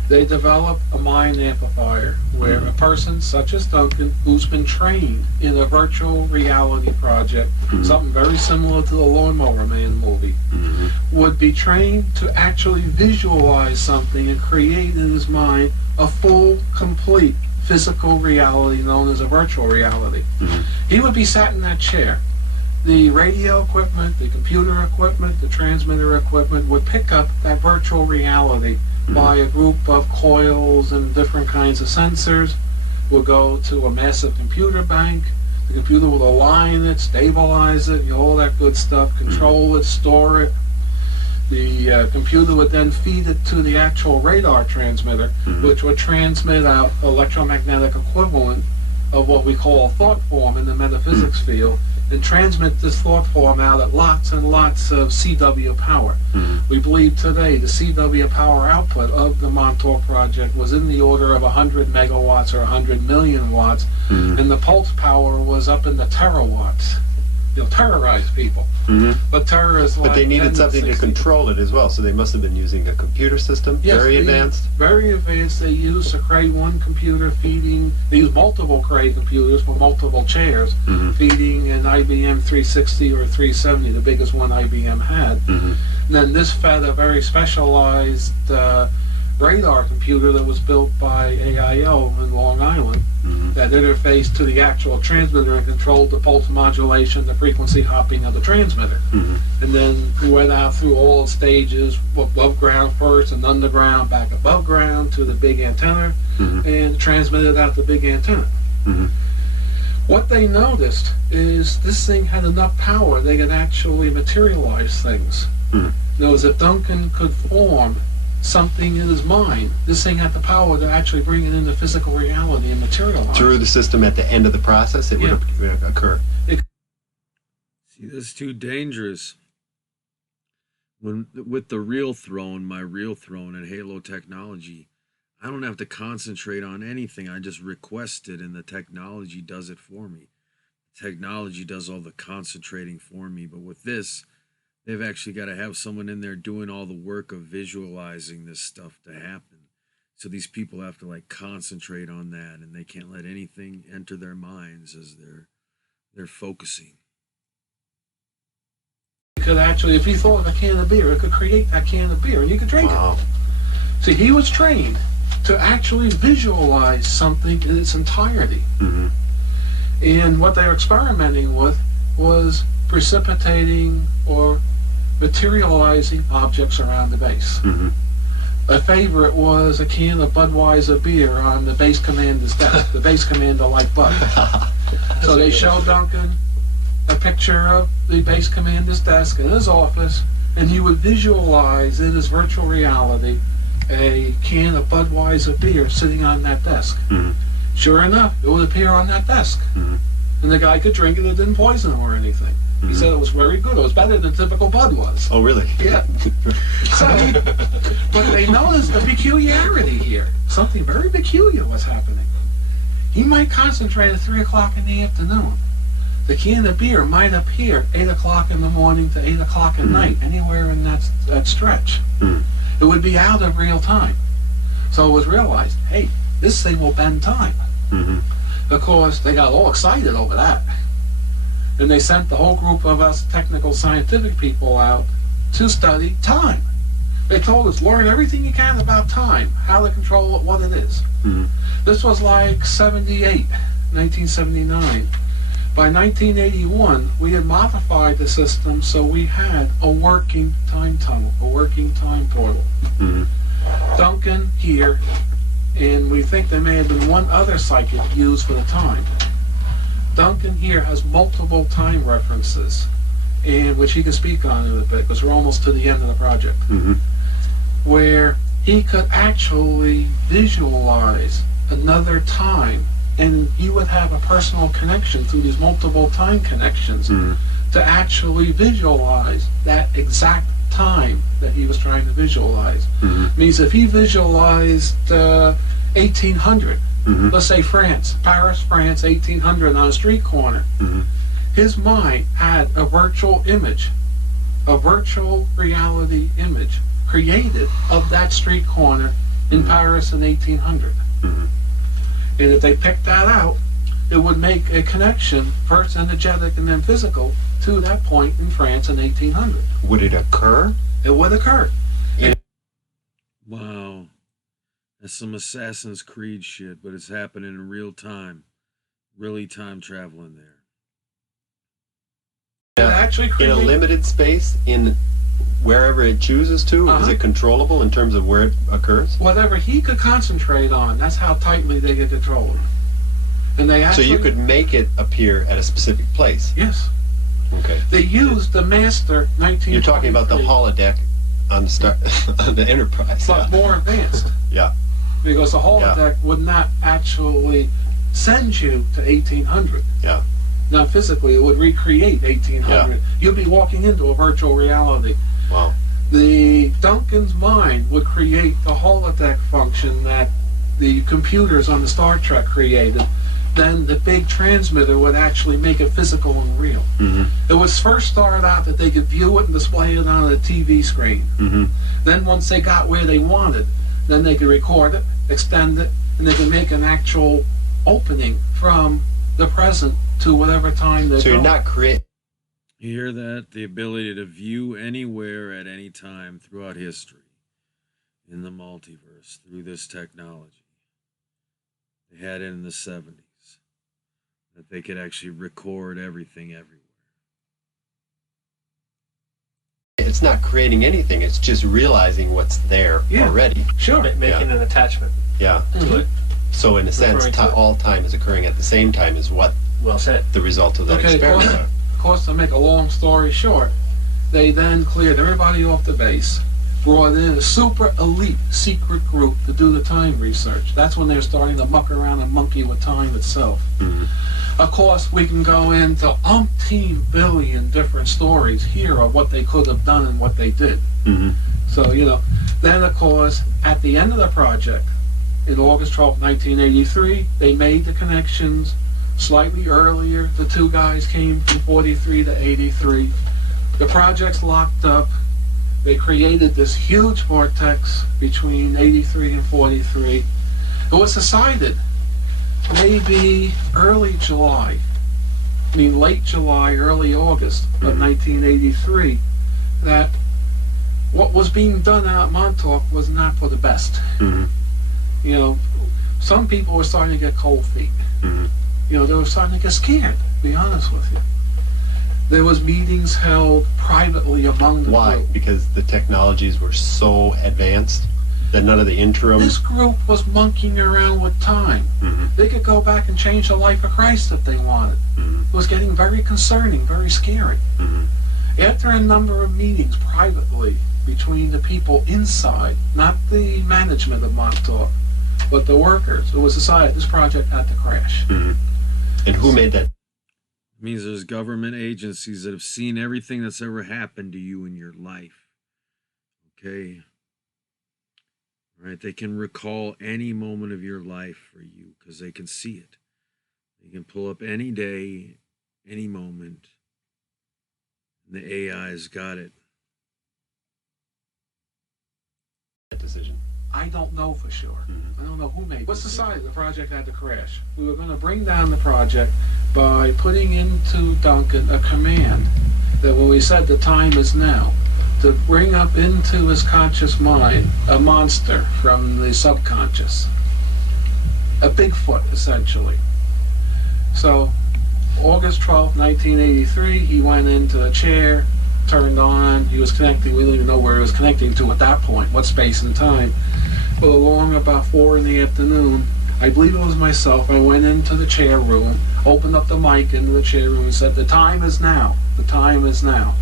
they developed a mind amplifier where a person such as Duncan, who's been trained in a virtual reality project, something very similar to the Lawnmower Man movie, would be trained to actually visualize something and create in his mind a full, complete physical reality known as a virtual reality. He would be sat in that chair. The radio equipment, the computer equipment, the transmitter equipment would pick up that virtual reality by a group of coils and different kinds of sensors. Will go to a massive computer bank. The computer will align it, stabilize it, all that good stuff, control it, store it. The computer would then feed it to the actual radar transmitter, which would transmit out electromagnetic equivalent of what we call a thought form in the metaphysics field, and transmit this thought form out at lots and lots of CW power. We believe today the CW power output of the Montauk project was in the order of 100 megawatts or 100 million watts, and the pulse power was up in the terawatts. Terrorize people. But terrorists But they needed something to 60. control it as well, so they must have been using a computer system, Yes, very advanced. Very advanced. They used a Cray 1 computer feeding, they used multiple Cray computers for multiple chairs, feeding an IBM 360 or 370, the biggest one IBM had. And then this fed a very specialized radar computer that was built by AIO in Long Island that interfaced to the actual transmitter and controlled the pulse modulation, the frequency hopping of the transmitter. And then we went out through all stages, above ground first and underground, back above ground to the big antenna, and transmitted out the big antenna. What they noticed is this thing had enough power they could actually materialize things. Now, as if Duncan could form something in his mind, this thing had the power to actually bring it into physical reality and materialize. Through the system at the end of the process, it would occur. See, that's too dangerous. With the real throne, my real throne and Halo technology, I don't have to concentrate on anything. I just request it and the technology does it for me. The technology does all the concentrating for me. But with this, they've actually got to have someone in there doing all the work of visualizing this stuff to happen. So these people have to concentrate on that, and they can't let anything enter their minds as they're focusing. It could actually, if he thought of a can of beer, it could create that can of beer and you could drink it. See, he was trained to actually visualize something in its entirety. And what they were experimenting with was precipitating or materializing objects around the base. A favorite was a can of Budweiser beer on the base commander's desk. The base commander liked Bud. So they showed Duncan a picture of the base commander's desk in his office, and he would visualize in his virtual reality a can of Budweiser beer sitting on that desk. Sure enough, it would appear on that desk. And the guy could drink it, it didn't poison him or anything. He said it was very good. It was better than typical Bud was. Oh, really? Yeah. So, but they noticed a peculiarity here. Something very peculiar was happening. He might concentrate at 3 o'clock in the afternoon. The can of beer might appear 8 o'clock in the morning to 8 o'clock at night, anywhere in that stretch. It would be out of real time. So it was realized, hey, this thing will bend time. Of course, they got all excited over that. And they sent the whole group of us technical scientific people out to study time. They told us, learn everything you can about time, how to control it, what it is. This was like 1979. By 1981, we had modified the system so we had a working time tunnel, a working time portal. Duncan here, and we think there may have been one other psychic used for the time. Duncan here has multiple time references, and which he can speak on in a bit, because we're almost to the end of the project, where he could actually visualize another time, and you would have a personal connection through these multiple time connections to actually visualize that exact time that he was trying to visualize. Means if he visualized 1800, let's say France, Paris, France, 1800 on a street corner, his mind had a virtual image, a virtual reality image created of that street corner in Paris in 1800. And if they picked that out, it would make a connection, first energetic and then physical, to that point in France in 1800. Would it occur? It would occur. Wow. That's some Assassin's Creed shit, but it's happening in real time. Really time traveling there. Actually in a limited space, in wherever it chooses to, is it controllable in terms of where it occurs? Whatever he could concentrate on, that's how tightly they could control it. And they actually, so you could make it appear at a specific place? Yes. Okay. They used the Master 1923. You're talking about the holodeck on the on the Enterprise. But more advanced. Yeah. Because the holodeck would not actually send you to 1800. Yeah. Not physically, it would recreate 1800. Yeah. You'd be walking into a virtual reality. Wow. The Duncan's mind would create the holodeck function that the computers on the Star Trek created. Then the big transmitter would actually make it physical and real. It was first started out that they could view it and display it on a TV screen. Then once they got where they wanted, then they could record it, extend it, and they could make an actual opening from the present to whatever time they're So you're not creating. You hear that? The ability to view anywhere at any time throughout history in the multiverse through this technology. They had it in the 70s. That they could actually record everything everywhere. It's not creating anything. It's just realizing what's there already. Sure. Making an attachment to it. So in a sense, all time is occurring at the same time as what the result of that experiment are. Of course, to make a long story short, they then cleared everybody off the base, brought in a super elite secret group to do the time research. That's when they were starting to muck around and monkey with time itself. Of course, we can go into umpteen billion different stories here of what they could have done and what they did. So, you know, then of course, at the end of the project, in August 12, 1983, they made the connections slightly earlier. The two guys came from 43 to 83. The project's locked up. They created this huge vortex between 83 and 43. It was decided maybe early July, late July, early August of 1983, that what was being done out at Montauk was not for the best. You know, some people were starting to get cold feet. You know, they were starting to get scared, to be honest with you. There was meetings held privately among the Why? group. Because the technologies were so advanced that none of the interim... This group was monkeying around with time. They could go back and change the life of Christ if they wanted. It was getting very concerning, very scary. After a number of meetings privately between the people inside, not the management of Montauk, but the workers, it was decided this project had to crash. And who made that? It means there's government agencies that have seen everything that's ever happened to you in your life. Okay? Right? They can recall any moment of your life for you because they can see it. They can pull up any day, any moment. And the AI's got it. Decision. I don't know for sure. I don't know who made it. What's decided? The project had to crash. We were going to bring down the project by putting into Duncan a command that when we said the time is now, to bring up into his conscious mind a monster from the subconscious. A Bigfoot, essentially. So, August 12th, 1983, he went into a chair, turned on, he was connecting, we didn't even know where he was connecting to at that point, what space and time. But along about 4 in the afternoon, I believe it was myself, I went into the chair room, opened up the mic into the chair room and said, the time is now, the time is now.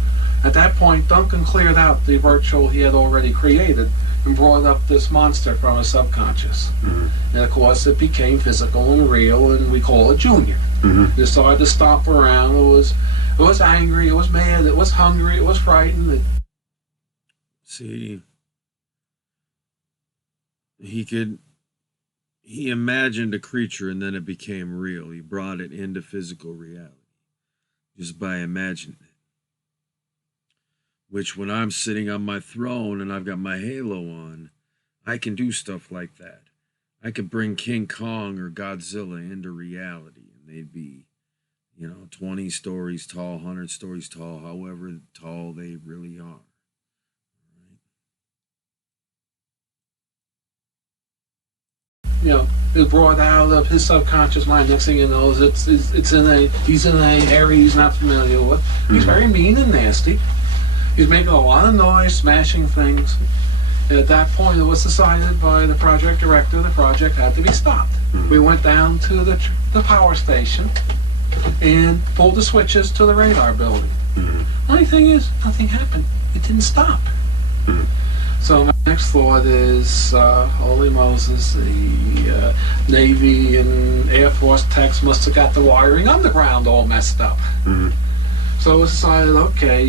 At that point, Duncan cleared out the virtual he had already created and brought up this monster from his subconscious. And of course, it became physical and real, and we call it Junior. It started to stomp around. It was angry, it was mad, it was hungry, it was frightened. See, he imagined a creature and then it became real. He brought it into physical reality just by imagining it. Which when I'm sitting on my throne and I've got my halo on, I can do stuff like that. I could bring King Kong or Godzilla into reality and they'd be, 20 stories tall, 100 stories tall, however tall they really are. It brought out of his subconscious mind. Next thing you know, he's in a area he's not familiar with. He's very mean and nasty. He's making a lot of noise, smashing things. And at that point, it was decided by the project director the project had to be stopped. We went down to the power station and pulled the switches to the radar building. Only thing is, nothing happened. It didn't stop. So my next thought is, holy Moses, the Navy and Air Force techs must have got the wiring underground all messed up. So it was decided, okay,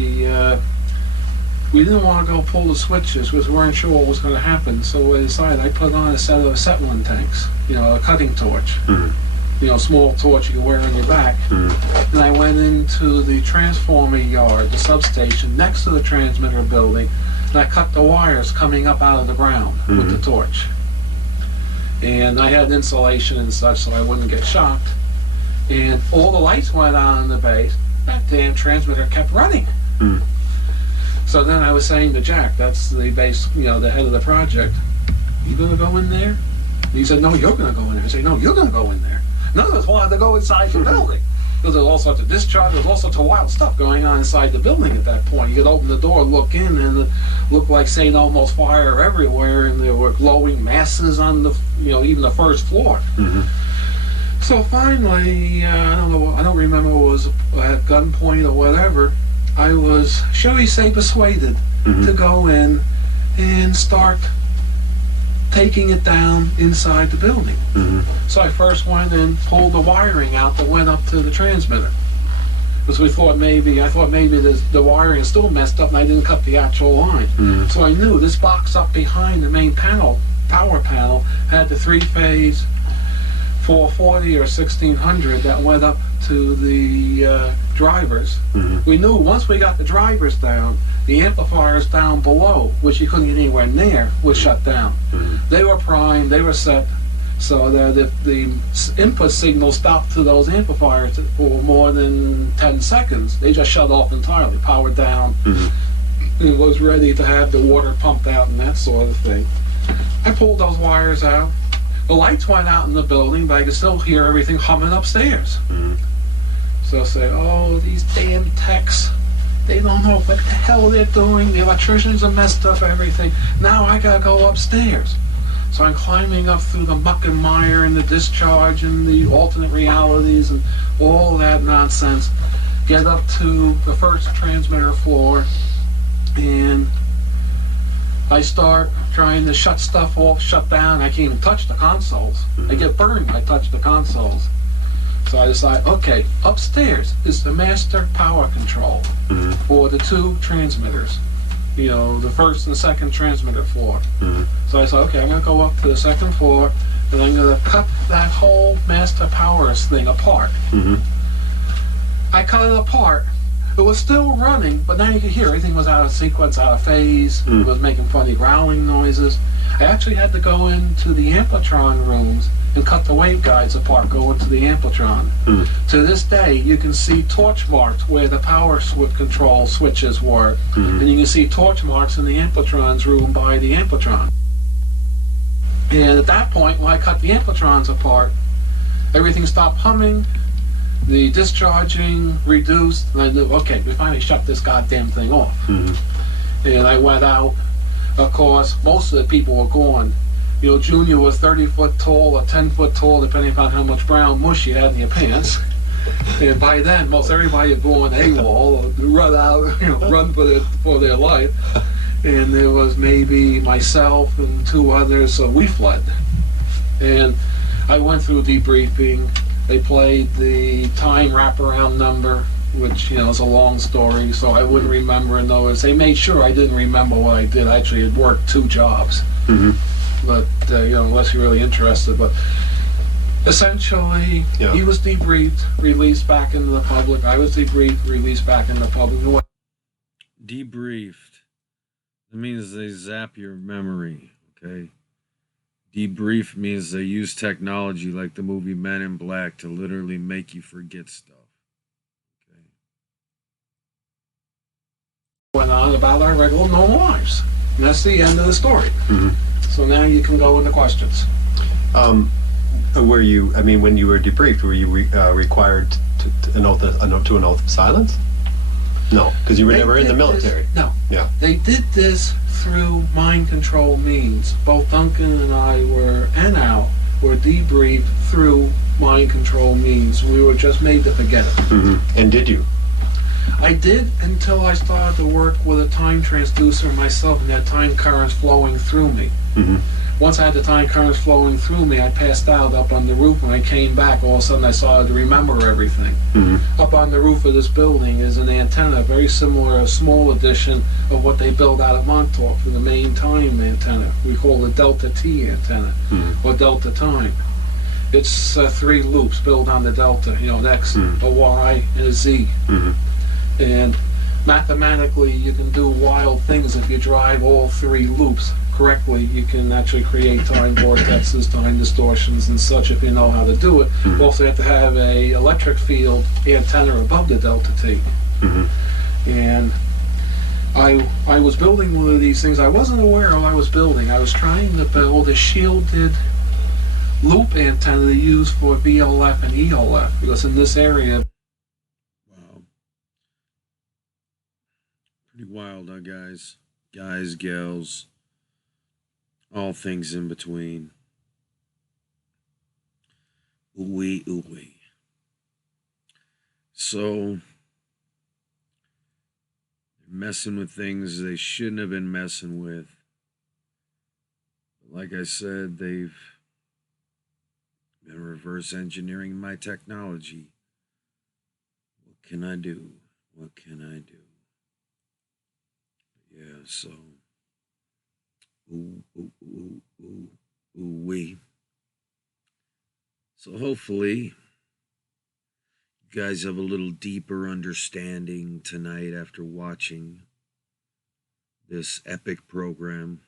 we didn't want to go pull the switches because we weren't sure what was going to happen. So we decided I put on a set of acetylene tanks, a cutting torch. Small torch you can wear on your back. And I went into the transformer yard, the substation, next to the transmitter building, and I cut the wires coming up out of the ground with the torch. And I had insulation and such so I wouldn't get shocked. And all the lights went on in the base. That damn transmitter kept running. So then I was saying to Jack, that's the base, the head of the project, you gonna go in there? And he said, no, you're gonna go in there. I said, no, you're gonna go in there. None of us wanted to go inside the building. Because there's all sorts of discharge, there's all sorts of wild stuff going on inside the building at that point. You could open the door, look in, and it looked like St. Elmo's fire everywhere, and there were glowing masses on the, even the first floor. So finally, I don't remember what it was at gunpoint or whatever, I was, shall we say, persuaded to go in and start taking it down inside the building. So I first went and pulled the wiring out that went up to the transmitter. Because I thought maybe the wiring is still messed up and I didn't cut the actual line. So I knew this box up behind the main panel, power panel, had the 3-phase 440 or 1600 that went up to the drivers. We knew once we got the drivers down, the amplifiers down below, which you couldn't get anywhere near, would shut down. They were primed, they were set, so that if the input signal stopped to those amplifiers for more than 10 seconds, they just shut off entirely, powered down. It was ready to have the water pumped out and that sort of thing. I pulled those wires out. The lights went out in the building, but I could still hear everything humming upstairs. So I say, oh, these damn techs, they don't know what the hell they're doing. The electricians have messed up everything. Now I gotta go upstairs. So I'm climbing up through the muck and mire and the discharge and the alternate realities and all that nonsense. Get up to the first transmitter floor and I start trying to shut stuff off, shut down. I can't even touch the consoles. I get burned when I touch the consoles. So I decided, okay, upstairs is the master power control for the two transmitters. You know, the first and second transmitter floor. So I said, okay, I'm going to go up to the second floor and I'm going to cut that whole master powers thing apart. I cut it apart. It was still running, but now you could hear everything was out of sequence, out of phase. It was making funny growling noises. I actually had to go into the amplitron rooms and cut the waveguides apart, go into the amplitron. To this day, you can see torch marks where the power control switches were, and you can see torch marks in the amplitron's room by the amplitron. And at that point, when I cut the amplitrons apart, everything stopped humming, the discharging reduced, and I knew, okay, we finally shut this goddamn thing off. And I went out. Of course, most of the people were gone. You know, Junior was 30 foot tall or 10 foot tall, depending upon how much brown mush you had in your pants. And by then, most everybody had gone AWOL, run out, run for their life. And there was maybe myself and two others, so we fled. And I went through debriefing. They played the time wraparound number, which, is a long story, so I wouldn't remember in those. They made sure I didn't remember what I did. I actually had worked 2 jobs. But, unless you're really interested. But essentially, he was debriefed, released back into the public. I was debriefed, released back into the public. Debriefed. That means they zap your memory, okay? Debrief means they use technology like the movie Men in Black to literally make you forget stuff. Okay. Went on about our regular normal lives. And that's the end of the story. So now you can go into questions. Were you, when you were debriefed, were you required to an oath of silence? No, because you were never in the military. No. Yeah. They did this through mind control means. Both Duncan and I and Al were debriefed through mind control means. We were just made to forget it. And did you? I did until I started to work with a time transducer myself and had time currents flowing through me. Once I had the time currents flowing through me, I passed out up on the roof. When I came back, all of a sudden I started to remember everything. Up on the roof of this building is an antenna, very similar, a small edition of what they built out at Montauk for the main time antenna. We call it Delta T antenna, or Delta Time. It's 3 loops built on the Delta, an X, a Y, and a Z. And mathematically, you can do wild things if you drive all 3 loops correctly. You can actually create time vortexes, time distortions, and such if you know how to do it. You also have to have a electric field antenna above the Delta T. And I was building one of these things. I wasn't aware of what I was building. I was trying to build a shielded loop antenna to use for VLF and ELF, because in this area. Wow. Pretty wild, huh, guys? Guys, gals. All things in between. Ooh-wee, ooh-wee. So, they're messing with things they shouldn't have been messing with. Like I said, they've been reverse engineering my technology. What can I do? What can I do? Yeah, so... Ooh-wee. So hopefully you guys have a little deeper understanding tonight after watching this epic program.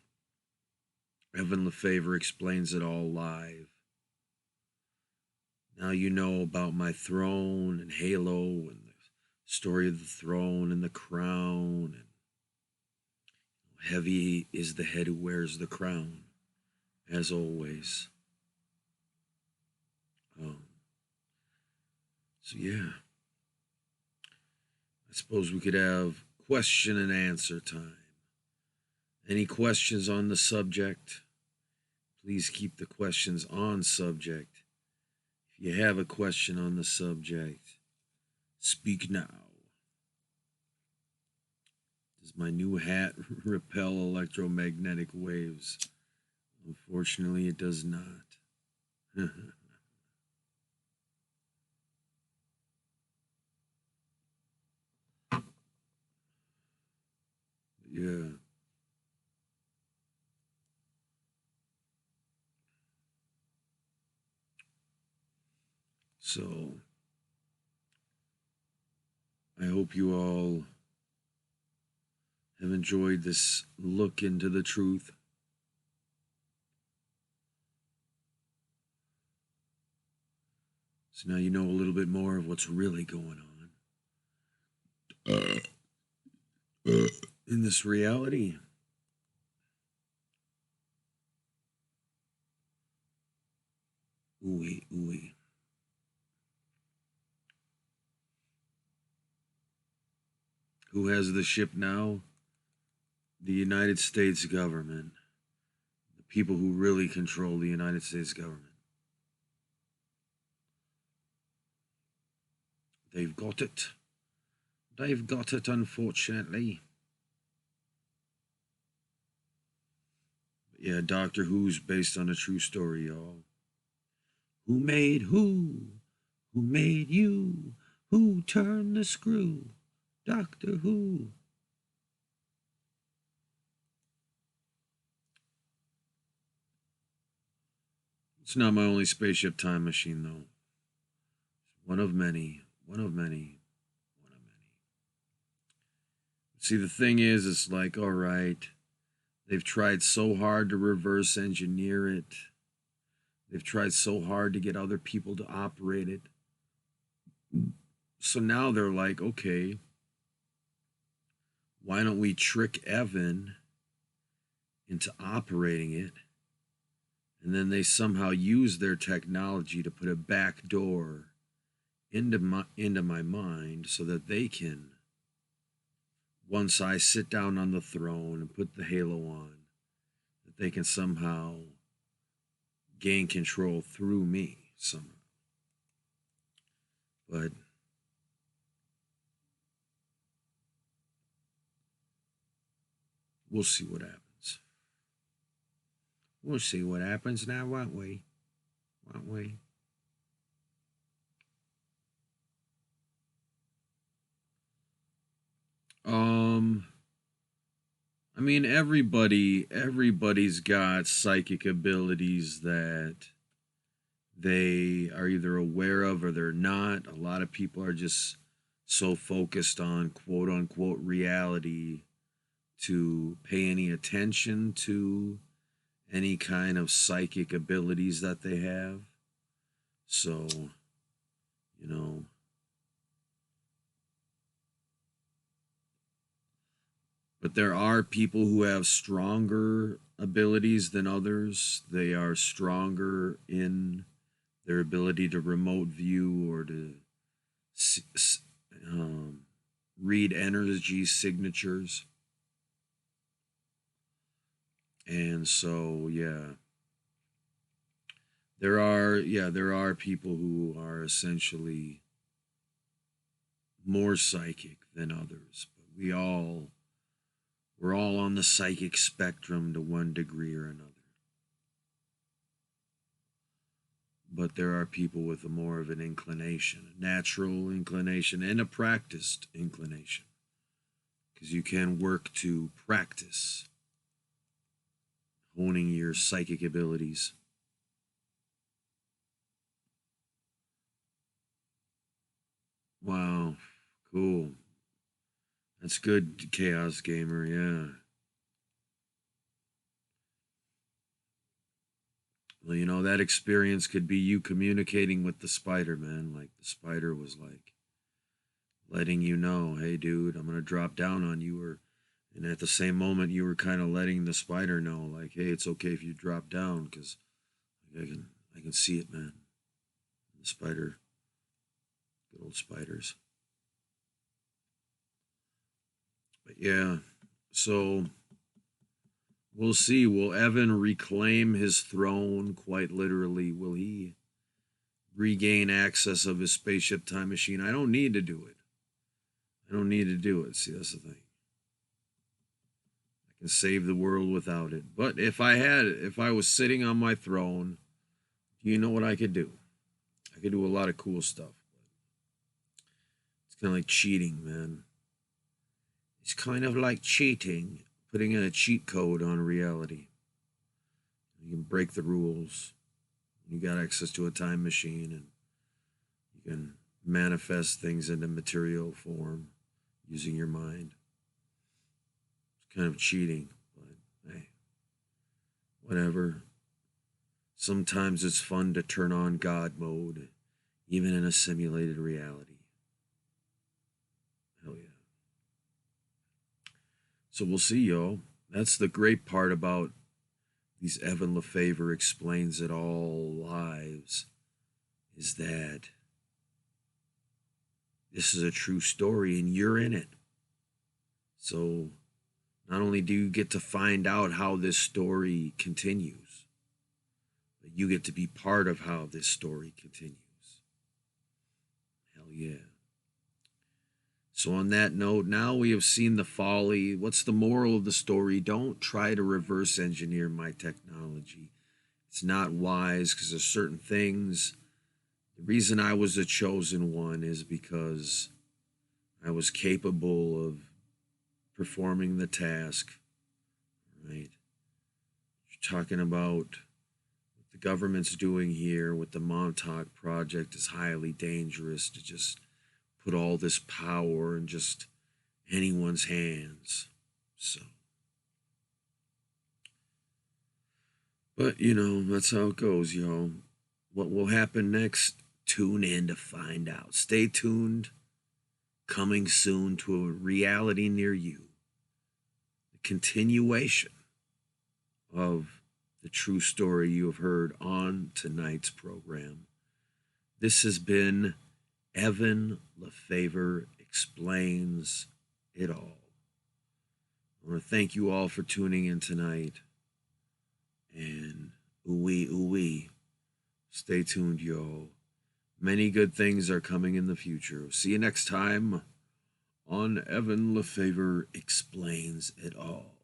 Evan Lefavor explains it all live. Now you know about my throne and Halo and the story of the throne and the crown, and heavy is the head who wears the crown, as always. So yeah, I suppose we could have question and answer time. Any questions on the subject? Please keep the questions on subject. If you have a question on the subject, speak now. Does my new hat repel electromagnetic waves? Unfortunately, it does not. So I hope you all have enjoyed this look into the truth. So now you know a little bit more of what's really going on in this reality. Ooey, ooey. Who has the ship now? The United States government. The people who really control the United States government. They've got it. They've got it, unfortunately. But yeah, Doctor Who's based on a true story, y'all. Who made who? Who made you? Who turned the screw? Doctor Who. It's not my only spaceship time machine, though. One of many. One of many. One of many. See, the thing is, it's like, all right, they've tried so hard to reverse engineer it. They've tried so hard to get other people to operate it. So now they're like, okay, why don't we trick Evan into operating it? And then they somehow use their technology to put a back door into my mind so that they can, once I sit down on the throne and put the halo on, that they can somehow gain control through me somehow. But we'll see what happens. We'll see what happens now, won't we? Won't we? I mean, everybody's got psychic abilities that they are either aware of or they're not. A lot of people are just so focused on quote unquote reality to pay any attention to any kind of psychic abilities that they have. So, you know, but there are people who have stronger abilities than others. They are stronger in their ability to remote view or to read energy signatures. And so, yeah, there are people who are essentially more psychic than others. But we're all on the psychic spectrum to one degree or another. But there are people with a more of an inclination, a natural inclination, and a practiced inclination. Because you can work to practice honing your psychic abilities. Wow, cool. That's good, Chaos Gamer, yeah. Well, you know, that experience could be you communicating with the spider, man. Like, the spider was like letting you know, hey, dude, I'm going to drop down on you. And at the same moment, you were kind of letting the spider know, like, hey, it's okay if you drop down, because I can see it, man. The spider, good old spiders. But yeah, so we'll see. Will Evan reclaim his throne, quite literally? Will he regain access of his spaceship time machine? I don't need to do it. See, that's the thing. I can save the world without it. But if I was sitting on my throne, you know what I could do? I could do a lot of cool stuff. It's kind of like cheating, man. It's kind of like cheating, putting in a cheat code on reality. You can break the rules. You got access to a time machine, and You can manifest things into material form using your mind. It's kind of cheating, but hey, whatever. Sometimes it's fun to turn on God mode, even in a simulated reality. Hell yeah. So we'll see, y'all. That's the great part about these Evan Lefavor Explains It All lives, is that this is a true story and you're in it. So not only do you get to find out how this story continues, but you get to be part of how this story continues. Hell yeah. So on that note, now we have seen the folly. What's the moral of the story? Don't try to reverse engineer my technology. It's not wise, because there's certain things. The reason I was the chosen one is because I was capable of performing the task, right? You're talking about what the government's doing here with the Montauk Project is highly dangerous, to just put all this power in just anyone's hands. So, but you know, that's how it goes, y'all. What will happen next? Tune in to find out. Stay tuned. Coming soon to a reality near you. The continuation of the true story you have heard on tonight's program. This has been Evan Lefavor Explains It All. I want to thank you all for tuning in tonight. And ooh-wee. Stay tuned, y'all. Many good things are coming in the future. See you next time on Evan Lefavor Explains It All.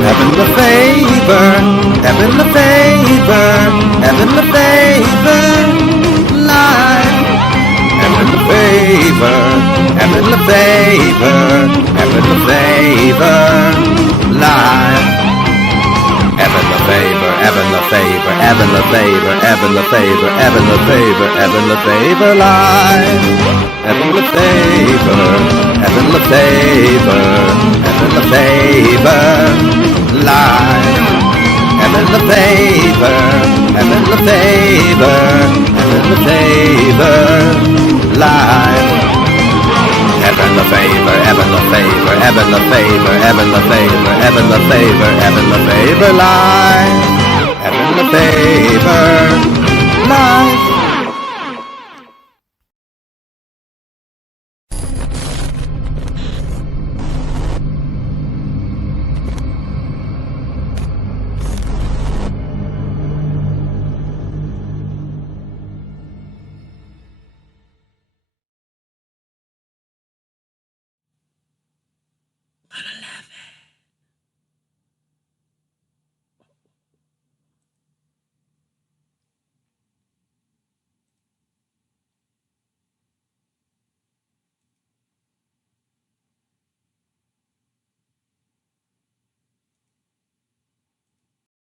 Evan Lefavor, Evan Lefavor, Evan Lefavor, live. Evan Lefavor, Evan Lefavor, Evan Lefavor, live. Evan Lefavor, Evan Lefavor, Evan Lefavor, Evan Lefavor, Evan Lefavor, Evan Lefavor, live. Evan Lefavor, Evan Lefavor, Evan Lefavor, live. Evan Lefavor, Evan Lefavor, Evan Lefavor, live. Evan Lefavor, Evan Lefavor, Evan Lefavor, Evan Lefavor, Evan Lefavor, Evan Lefavor, live. Evan Lefavor, live.